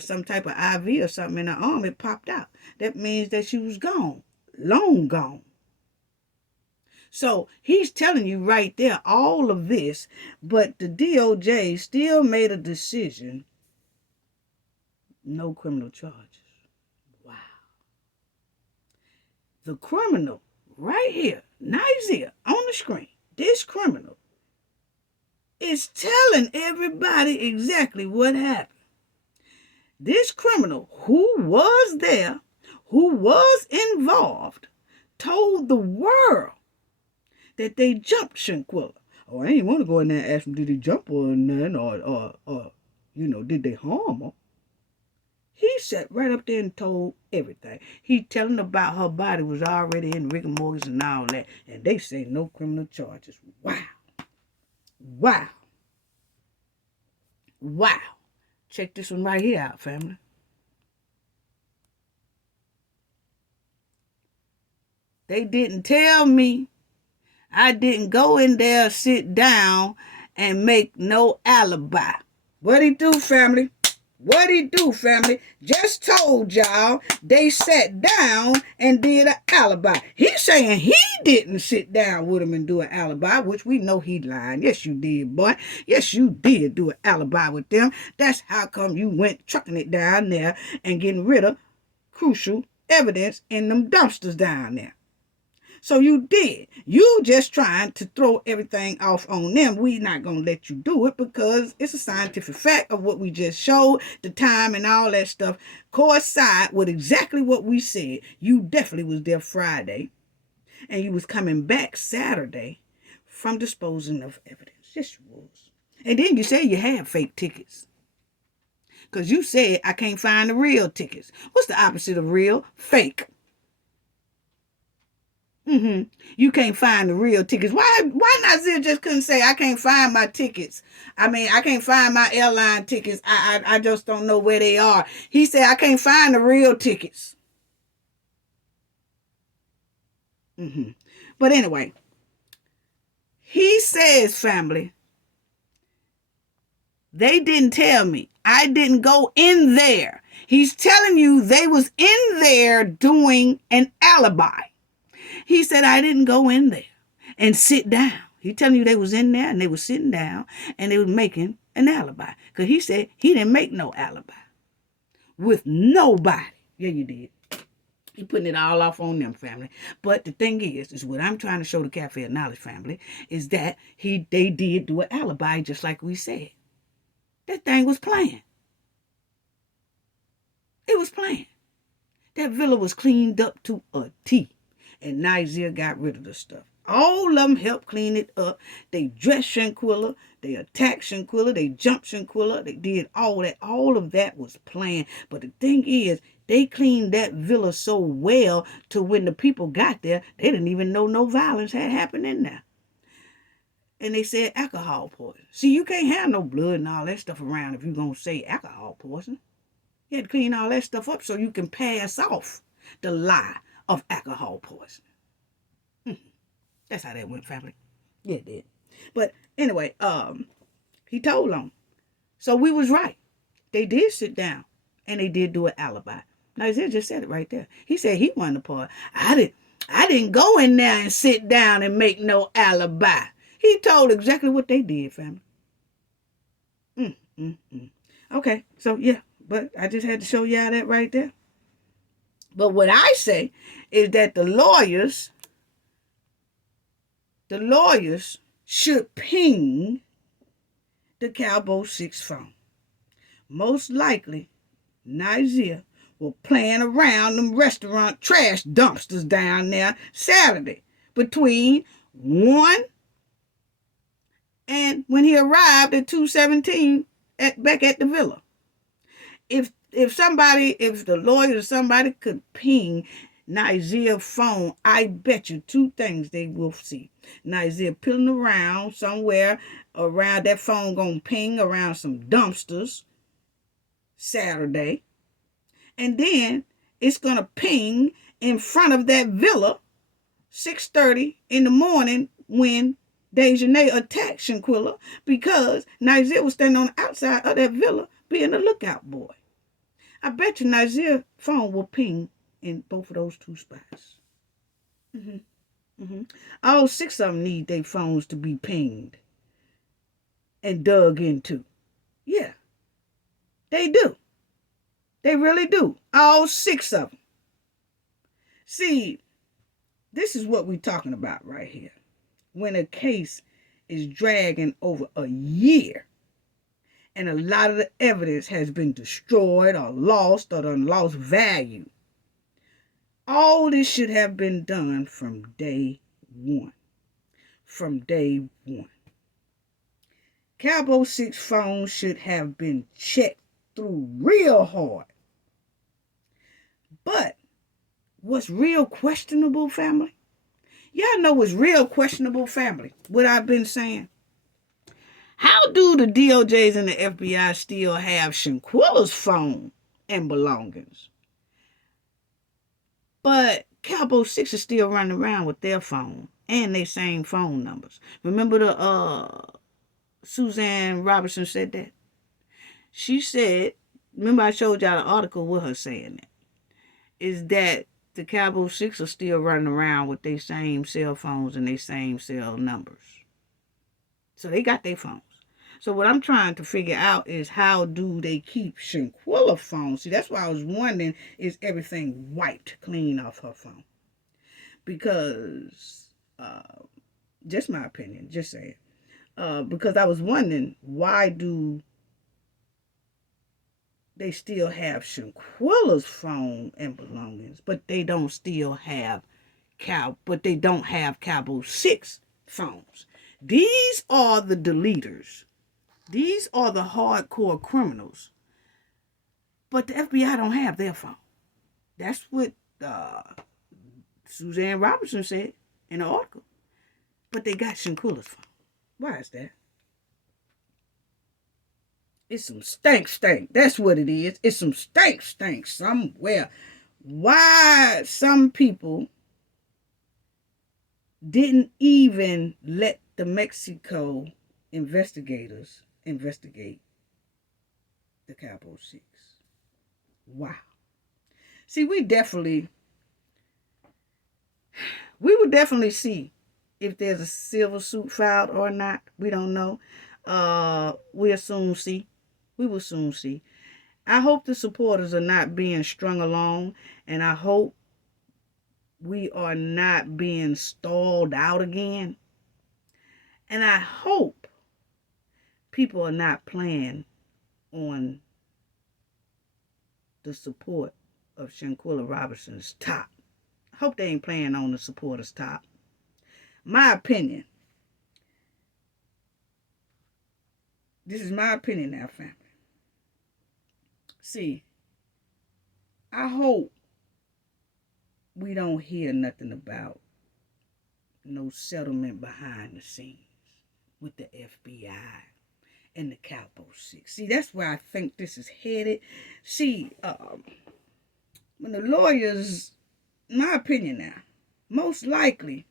some type of IV or something in her arm, it popped out. That means that she was gone, long gone. So he's telling you right there all of this, but the DOJ still made a decision. No criminal charges. Wow. The criminal right here, Nigeria, on the screen, this criminal is telling everybody exactly what happened. This criminal who was there, who was involved, told the world that they jumped Shanquella. Oh, I ain't want to go in there and ask him, did he jump her or nothing, or did they harm her? He sat right up there and told everything. He telling about her body was already in rigor mortis and all that, and they say no criminal charges. Wow. Wow. Wow. Check this one right here out, family. They didn't tell me. I didn't go in there, sit down, and make no alibi. What'd he do, family? What'd he do, family? Just told y'all they sat down and did an alibi. He's saying he didn't sit down with him and do an alibi, which we know he lying. Yes, you did, boy. Yes, you did do an alibi with them. That's how come you went trucking it down there and getting rid of crucial evidence in them dumpsters down there. So you did. You just trying to throw everything off on them. We not going to let you do it because it's a scientific fact of what we just showed, the time and all that stuff coincide with exactly what we said. You definitely was there Friday and you was coming back Saturday from disposing of evidence. Yes, you was. And then you said you had fake tickets. Because you said I can't find the real tickets. What's the opposite of real? Fake. You can't find the real tickets. Why Nazir just couldn't say I can't find my tickets? I mean, I can't find my airline tickets. I just don't know where they are. He said I can't find the real tickets. But anyway, he says, family, they didn't tell me. I didn't go in there. He's telling you they was in there doing an alibi. He said, I didn't go in there and sit down. He telling you they was in there and they was sitting down and they was making an alibi. Because he said he didn't make no alibi with nobody. Yeah, you did. He putting it all off on them, family. But the thing is what I'm trying to show the Cafe of Knowledge family is that they did do an alibi just like we said. That thing was playing. It was playing. That villa was cleaned up to a T. And Nazir got rid of the stuff. All of them helped clean it up. They dressed Shanquilla. They attacked Shanquilla. They jumped Shanquilla. They did all that. All of that was planned. But the thing is, they cleaned that villa so well to when the people got there, they didn't even know no violence had happened in there. And they said alcohol poison. See, you can't have no blood and all that stuff around if you're going to say alcohol poison. You had to clean all that stuff up so you can pass off the lie of alcohol poisoning. That's how that went, family. Yeah, it did. But anyway, he told them. So we was right. They did sit down and they did do an alibi. Nazir just said it right there. He said he wasn't a part. I didn't go in there and sit down and make no alibi. He told exactly what they did, family. Okay, so yeah, but I just had to show y'all that right there. But what I say is that the lawyers should ping the Cowboy 6 phone. Most likely, Nazir was playing around them restaurant trash dumpsters down there Saturday between 1 and when he arrived at 2:17 back at the villa. If the lawyer or somebody could ping Nazir's phone, I bet you 2 things they will see. Nazir peeling around somewhere around that phone, gonna ping around some dumpsters Saturday. And then it's gonna ping in front of that villa 6:30 in the morning when Dejanay attacked Shanquilla because Nazir was standing on the outside of that villa being a lookout boy. I bet you Nazir's phone will ping in both of those 2 spots. All 6 of them need their phones to be pinged and dug into. Yeah, they do. They really do. All 6 of them. See, this is what we're talking about right here. When a case is dragging over a year. And a lot of the evidence has been destroyed or lost or done lost value. All this should have been done from day one. From day one. Cabo 6 phones should have been checked through real hard. But what's real questionable, family? Y'all know what's real questionable, family? What I've been saying? How do the DOJs and the FBI still have Shanquilla's phone and belongings? But Cabo 6 is still running around with their phone and their same phone numbers. Remember the Suzanne Robertson said that? She said, remember I showed y'all the article with her saying that, is that the Cabo 6 are still running around with their same cell phones and their same cell numbers. So they got their phones. So what I'm trying to figure out is how do they keep Shanquilla phones? See, that's why I was wondering, is everything wiped clean off her phone? Because, just my opinion, just saying. Because I was wondering, why do they still have Shanquilla's phone and belongings, but they don't still have Cabo 6 phones? These are the deleters. These are the hardcore criminals. But the FBI don't have their phone. That's what Suzanne Robertson said in the article. But they got Shanquilla's phone. Why is that? It's some stank. That's what it is. It's some stank somewhere. Why some people didn't even let the Mexico investigators investigate the Cabo 6. Wow. See, we would definitely see if there's a civil suit filed or not. We don't know. We'll soon see. We will soon see. I hope the supporters are not being strung along, and I hope we are not being stalled out again. And I hope people are not playing on the support of Shanquilla Robertson's top. I hope they ain't playing on the supporters' top. My opinion. This is my opinion now, family. See, I hope we don't hear nothing about no settlement behind the scenes with the FBI and the Cabo 6. See, that's where I think this is headed. See, when the lawyers, my opinion now, most likely,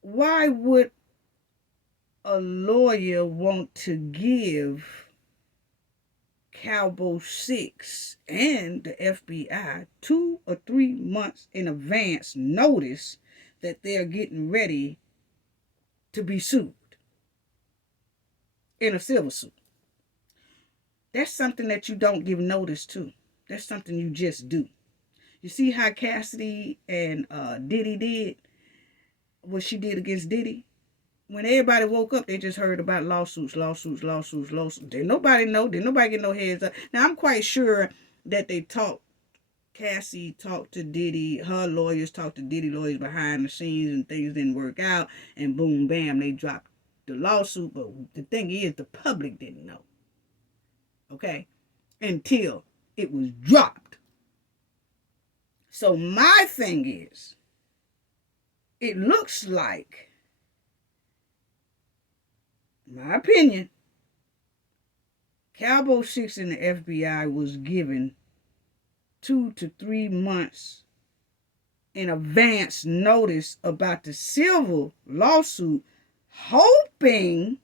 why would a lawyer want to give Cabo 6 and the FBI 2 or 3 months in advance notice that they're getting ready to be sued in a civil suit? That's something that you don't give notice to. That's something you just do. You see how Cassidy and Diddy did what she did against Diddy? When everybody woke up, they just heard about lawsuits. Didn't nobody know. Didn't nobody get no heads up. Now, I'm quite sure that they talked. Cassie talked to Diddy. Her lawyers talked to Diddy lawyers behind the scenes, and things didn't work out. And boom, bam, they dropped the lawsuit. But the thing is, the public didn't know. Okay? Until it was dropped. So my thing is, it looks like, my opinion, Cabo 6 and the FBI was given 2 to 3 months in advance notice about the civil lawsuit, hoping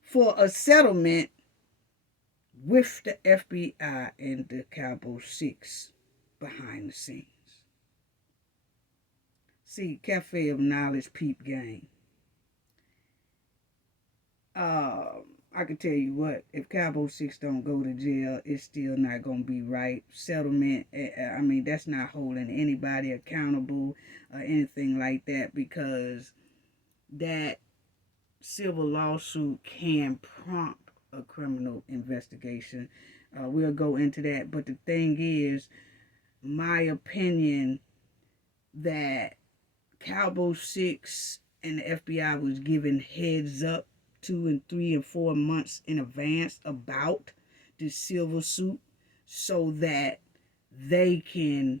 for a settlement with the FBI and the Cabo 6 behind the scenes. See, Cafe of Knowledge Peep Game. I can tell you what, if Cabo 6 don't go to jail, it's still not going to be right. Settlement, I mean, that's not holding anybody accountable or anything like that, because that civil lawsuit can prompt a criminal investigation. We'll go into that. But the thing is, my opinion that Cowboy 6 and the FBI was given heads up 2 and 3 and 4 months in advance about the civil suit so that they can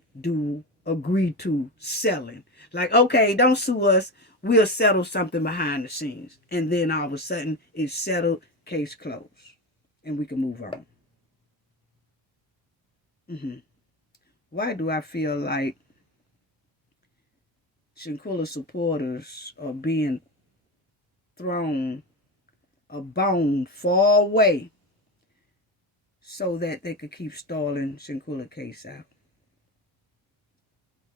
agree to selling. Like, okay, don't sue us. We'll settle something behind the scenes. And then all of a sudden, it's settled, case closed. And we can move on. Why do I feel like Shanquilla supporters are being thrown a bone far away so that they could keep stalling Shanquilla case out?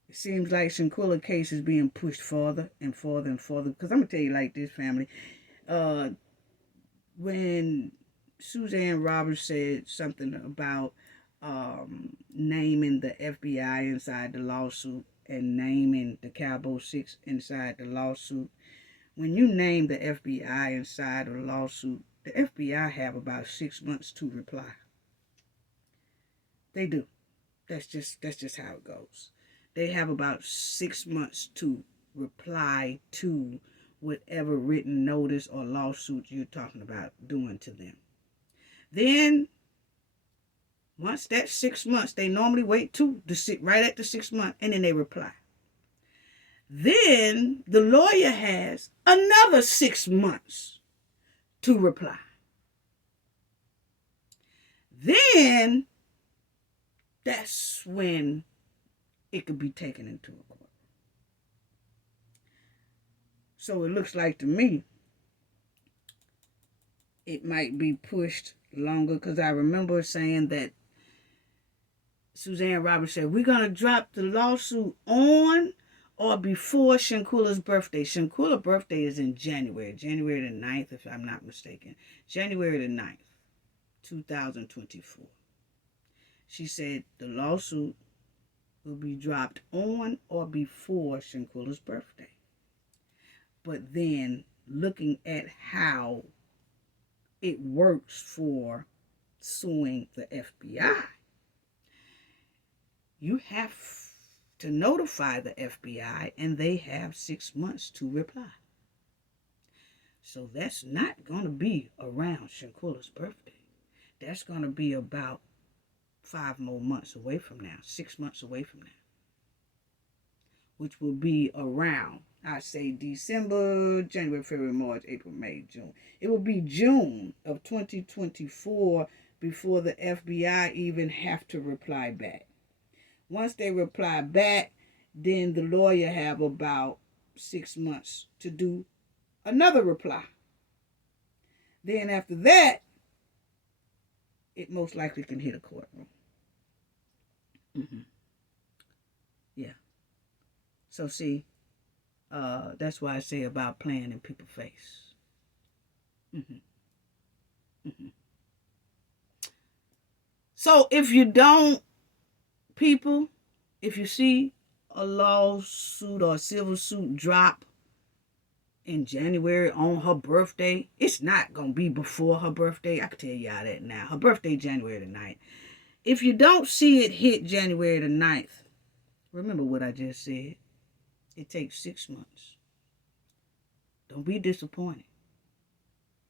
It seems like Shanquilla case is being pushed farther and farther and farther. Because I'm going to tell you like this, family. When Suzanne Roberts said something about naming the FBI inside the lawsuit and naming the Cowboy 6 inside the lawsuit, when you name the FBI inside the lawsuit, the FBI have about 6 months to reply. They do. That's just how it goes. They have about 6 months to reply to whatever written notice or lawsuit you're talking about doing to them. Then, once that 6 months, they normally wait to sit right at the 6 months, and then they reply. Then the lawyer has another 6 months to reply. Then that's when it could be taken into a court. So it looks like to me it might be pushed longer, because I remember saying that Suzanne Roberts said, we're going to drop the lawsuit on or before Shanquilla's birthday. Shanquilla's birthday is in January the 9th, if I'm not mistaken. January the 9th, 2024. She said the lawsuit will be dropped on or before Shanquilla's birthday. But then, looking at how it works for suing the FBI, you have to notify the FBI, and they have 6 months to reply. So that's not going to be around Shanquilla's birthday. That's going to be about 5 more months away from now, 6 months away from now, which will be around, I say, December, January, February, March, April, May, June. It will be June of 2024 before the FBI even have to reply back. Once they reply back, then the lawyer have about 6 months to do another reply. Then after that, it most likely can hit a courtroom. Yeah. So see, that's why I say about playing in people's face. So if you don't, people, if you see a lawsuit or a civil suit drop in January on her birthday, it's not going to be before her birthday. I can tell y'all that now. Her birthday, January the 9th. If you don't see it hit January the 9th, remember what I just said. It takes 6 months. Don't be disappointed,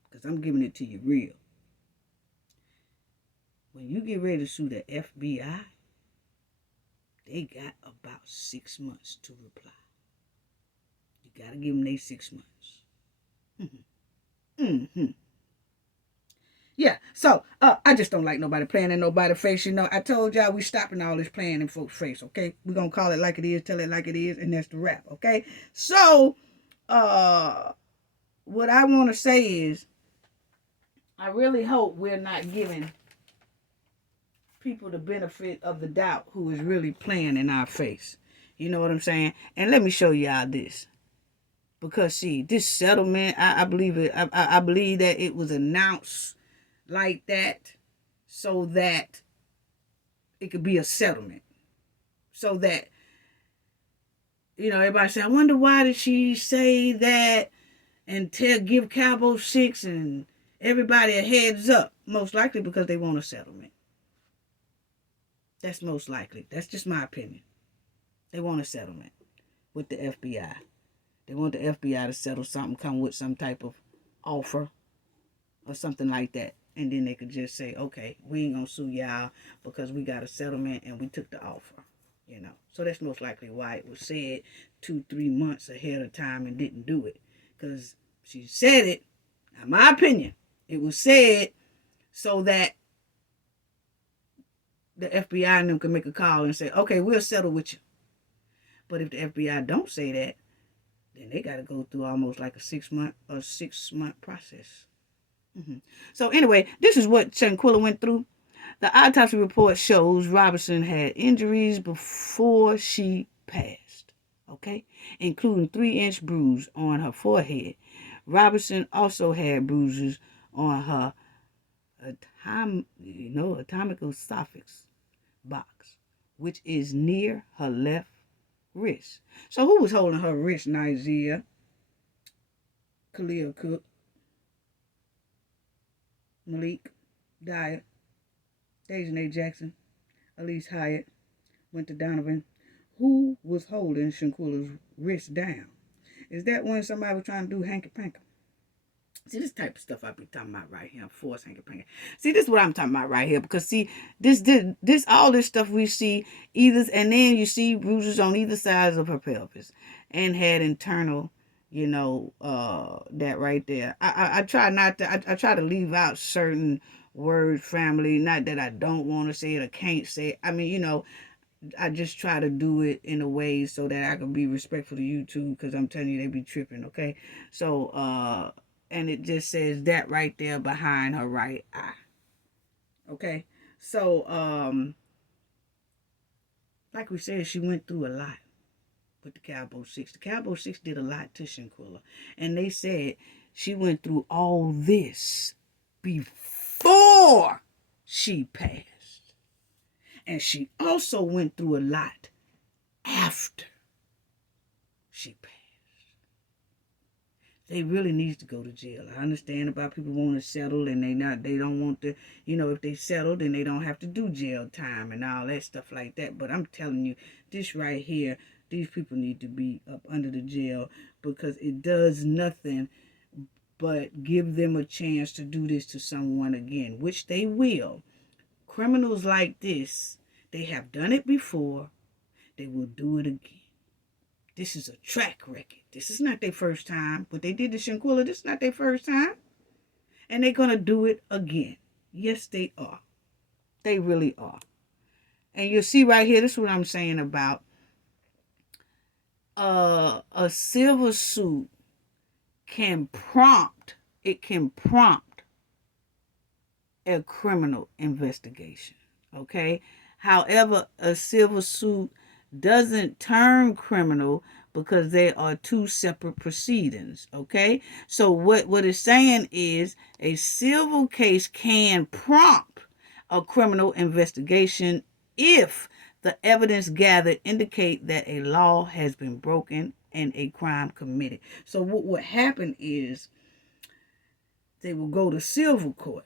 because I'm giving it to you real. When you get ready to sue the FBI, they got about 6 months to reply. You got to give them their 6 months. Yeah, so I just don't like nobody playing in nobody's face. You know, I told y'all we stopping all this playing in folks' face, okay? We're going to call it like it is, tell it like it is, and that's the wrap, okay? So, what I want to say is, I really hope we're not giving people the benefit of the doubt who is really playing in our face. You know what I'm saying? And let me show y'all this. Because, see, this settlement, I believe it. I believe that it was announced like that so that it could be a settlement. So that, you know, everybody say, I wonder why did she say that and give Cabo 6 and everybody a heads up, most likely because they want a settlement. That's most likely. That's just my opinion. They want a settlement with the FBI. They want the FBI to settle something, come with some type of offer or something like that. And then they could just say, okay, we ain't going to sue y'all because we got a settlement and we took the offer. You know, so that's most likely why it was said 2-3 months ahead of time and didn't do it. Because she said it, in my opinion, it was said so that the FBI and them can make a call and say, okay, we'll settle with you. But if the FBI don't say that, then they got to go through almost like a 6-month process. So anyway, this is what Shanquilla went through. The autopsy report shows Robinson had injuries before she passed, okay, including 3-inch bruise on her forehead. Robinson also had bruises on her anatomical suffix box, which is near her left wrist. So who was holding her wrist? Nizia, Khalil Cook, Malik Dyer, Dejanay Jackson, Elise Hyatt, went to Donovan. Who was holding Shanquilla's wrist down? Is that when somebody was trying to do hanky-panky? See, this type of stuff I be talking about right here, force hanky-panky. See, this is what I'm talking about right here, because see, this all this stuff we see, and then you see bruises on either sides of her pelvis, and had internal, that right there. I try not to, I try to leave out certain word family, not that I don't want to say it or can't say it. I mean, I just try to do it in a way so that I can be respectful to you too, because I'm telling you, they be tripping, okay? So, and it just says that right there behind her right eye, okay? So, like we said, she went through a lot with the Cabo 6. The Cabo 6 did a lot to Shanquilla, and they said she went through all this before she passed. And she also went through a lot after she passed. They really need to go to jail. I understand about people want to settle and they don't want to, if they settle, then they don't have to do jail time and all that stuff like that. But I'm telling you, this right here, these people need to be up under the jail, because it does nothing but give them a chance to do this to someone again, which they will. Criminals like this, they have done it before. They will do it again. This is a track record. This is not their first time. What they did to Shanquilla, this is not their first time. And they're going to do it again. Yes, they are. They really are. And you'll see right here, this is what I'm saying about a civil suit can prompt a criminal investigation, okay? However, a civil suit doesn't turn criminal because they are two separate proceedings, okay? So what it's saying is a civil case can prompt a criminal investigation if the evidence gathered indicate that a law has been broken and a crime committed. So what would happen is they will go to civil court.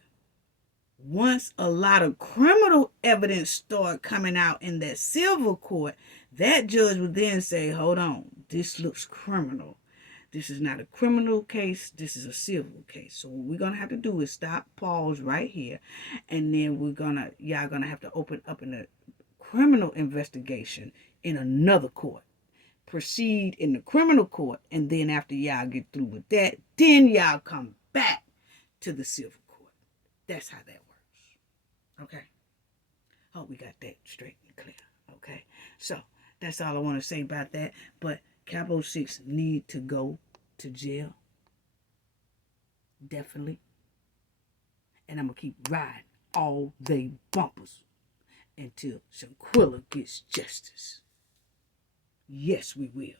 Once a lot of criminal evidence start coming out in that civil court, that judge would then say, hold on, this looks criminal. This is not a criminal case. This is a civil case. So what we're going to have to do is stop, pause right here. And then y'all going to have to open up in a criminal investigation in another court. Proceed in the criminal court. And then after y'all get through with that, then y'all come back to the civil court. That's how that works. Okay. Hope we got that straight and clear. Okay. So that's all I want to say about that. But Cabo 6 need to go to jail. Definitely. And I'm going to keep riding all they bumpers until Shanquilla gets justice. Yes, we will.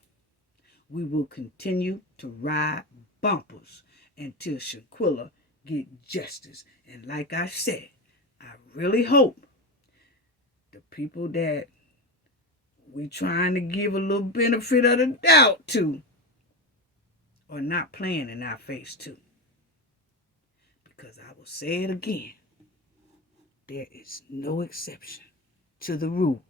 We will continue to ride bumpers until Shanquilla get justice. And like I said, I really hope the people that we trying to give a little benefit of the doubt to are not playing in our face too. Because I will say it again, there is no exception to the rules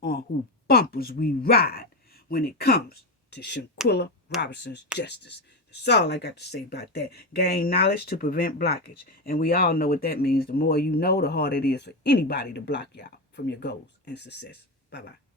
on who bumpers we ride when it comes to Shanquilla Robinson's justice. That's all I got to say about that. Gain knowledge to prevent blockage. And we all know what that means. The more you know, the harder it is for anybody to block y'all from your goals and success. Bye-bye.